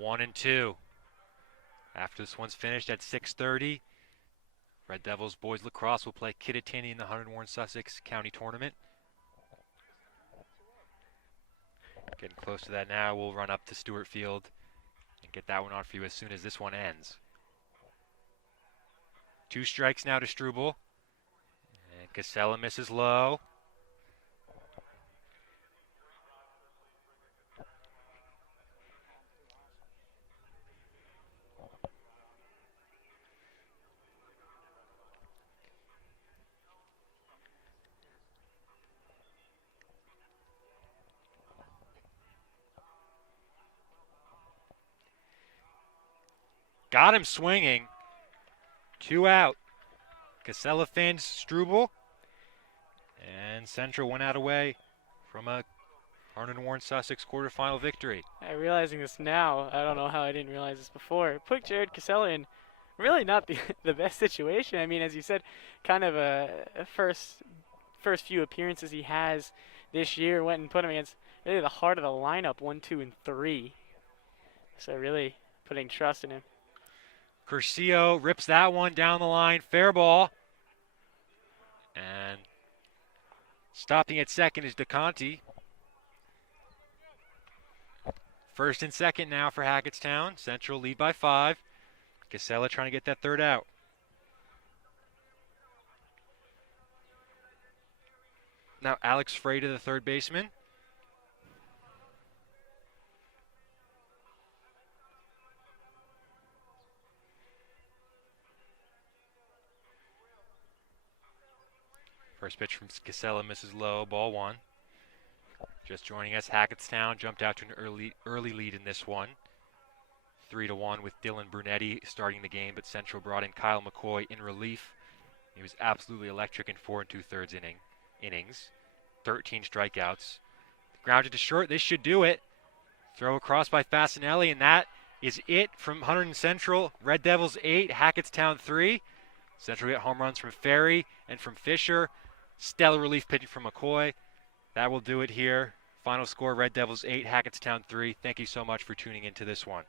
1-2. After this one's finished at 6:30, Red Devils boys lacrosse will play Kittatinny in the Hunterdon Warren Sussex County Tournament. Getting close to that now. We'll run up to Stewart Field and get that one on for you as soon as this one ends. 2 strikes now to Struble. And Casella misses low. Got him swinging. 2 out. Casella fans Struble. And Central went out away from a Hunterdon Sussex quarterfinal victory. I'm realizing this now. I don't know how I didn't realize this before. Put Jared Casella in really not the the best situation. I mean, as you said, kind of a first few appearances he has this year. Went and put him against really the heart of the lineup, 1, 2, and 3. So really putting trust in him. Curcio rips that one down the line. Fair ball. And stopping at second is DeConti. First and second now for Hackettstown. Central lead by 5. Casella trying to get that third out. Now Alex Frey, the third baseman. First pitch from Casella misses low, ball 1. Just joining us, Hackettstown jumped out to an early lead in this one. 3-1 with Dylan Brunetti starting the game, but Central brought in Kyle McCoy in relief. He was absolutely electric in 4 2/3 innings. 13 strikeouts. Grounded to short, this should do it. Throw across by Fasinelli, and that is it from Hunterdon Central. Red Devils 8, Hackettstown 3. Central get home runs from Ferry and from Fisher. Stellar relief pitching from McCoy. That will do it here. Final score, Red Devils 8, Hackettstown 3. Thank you so much for tuning into this one.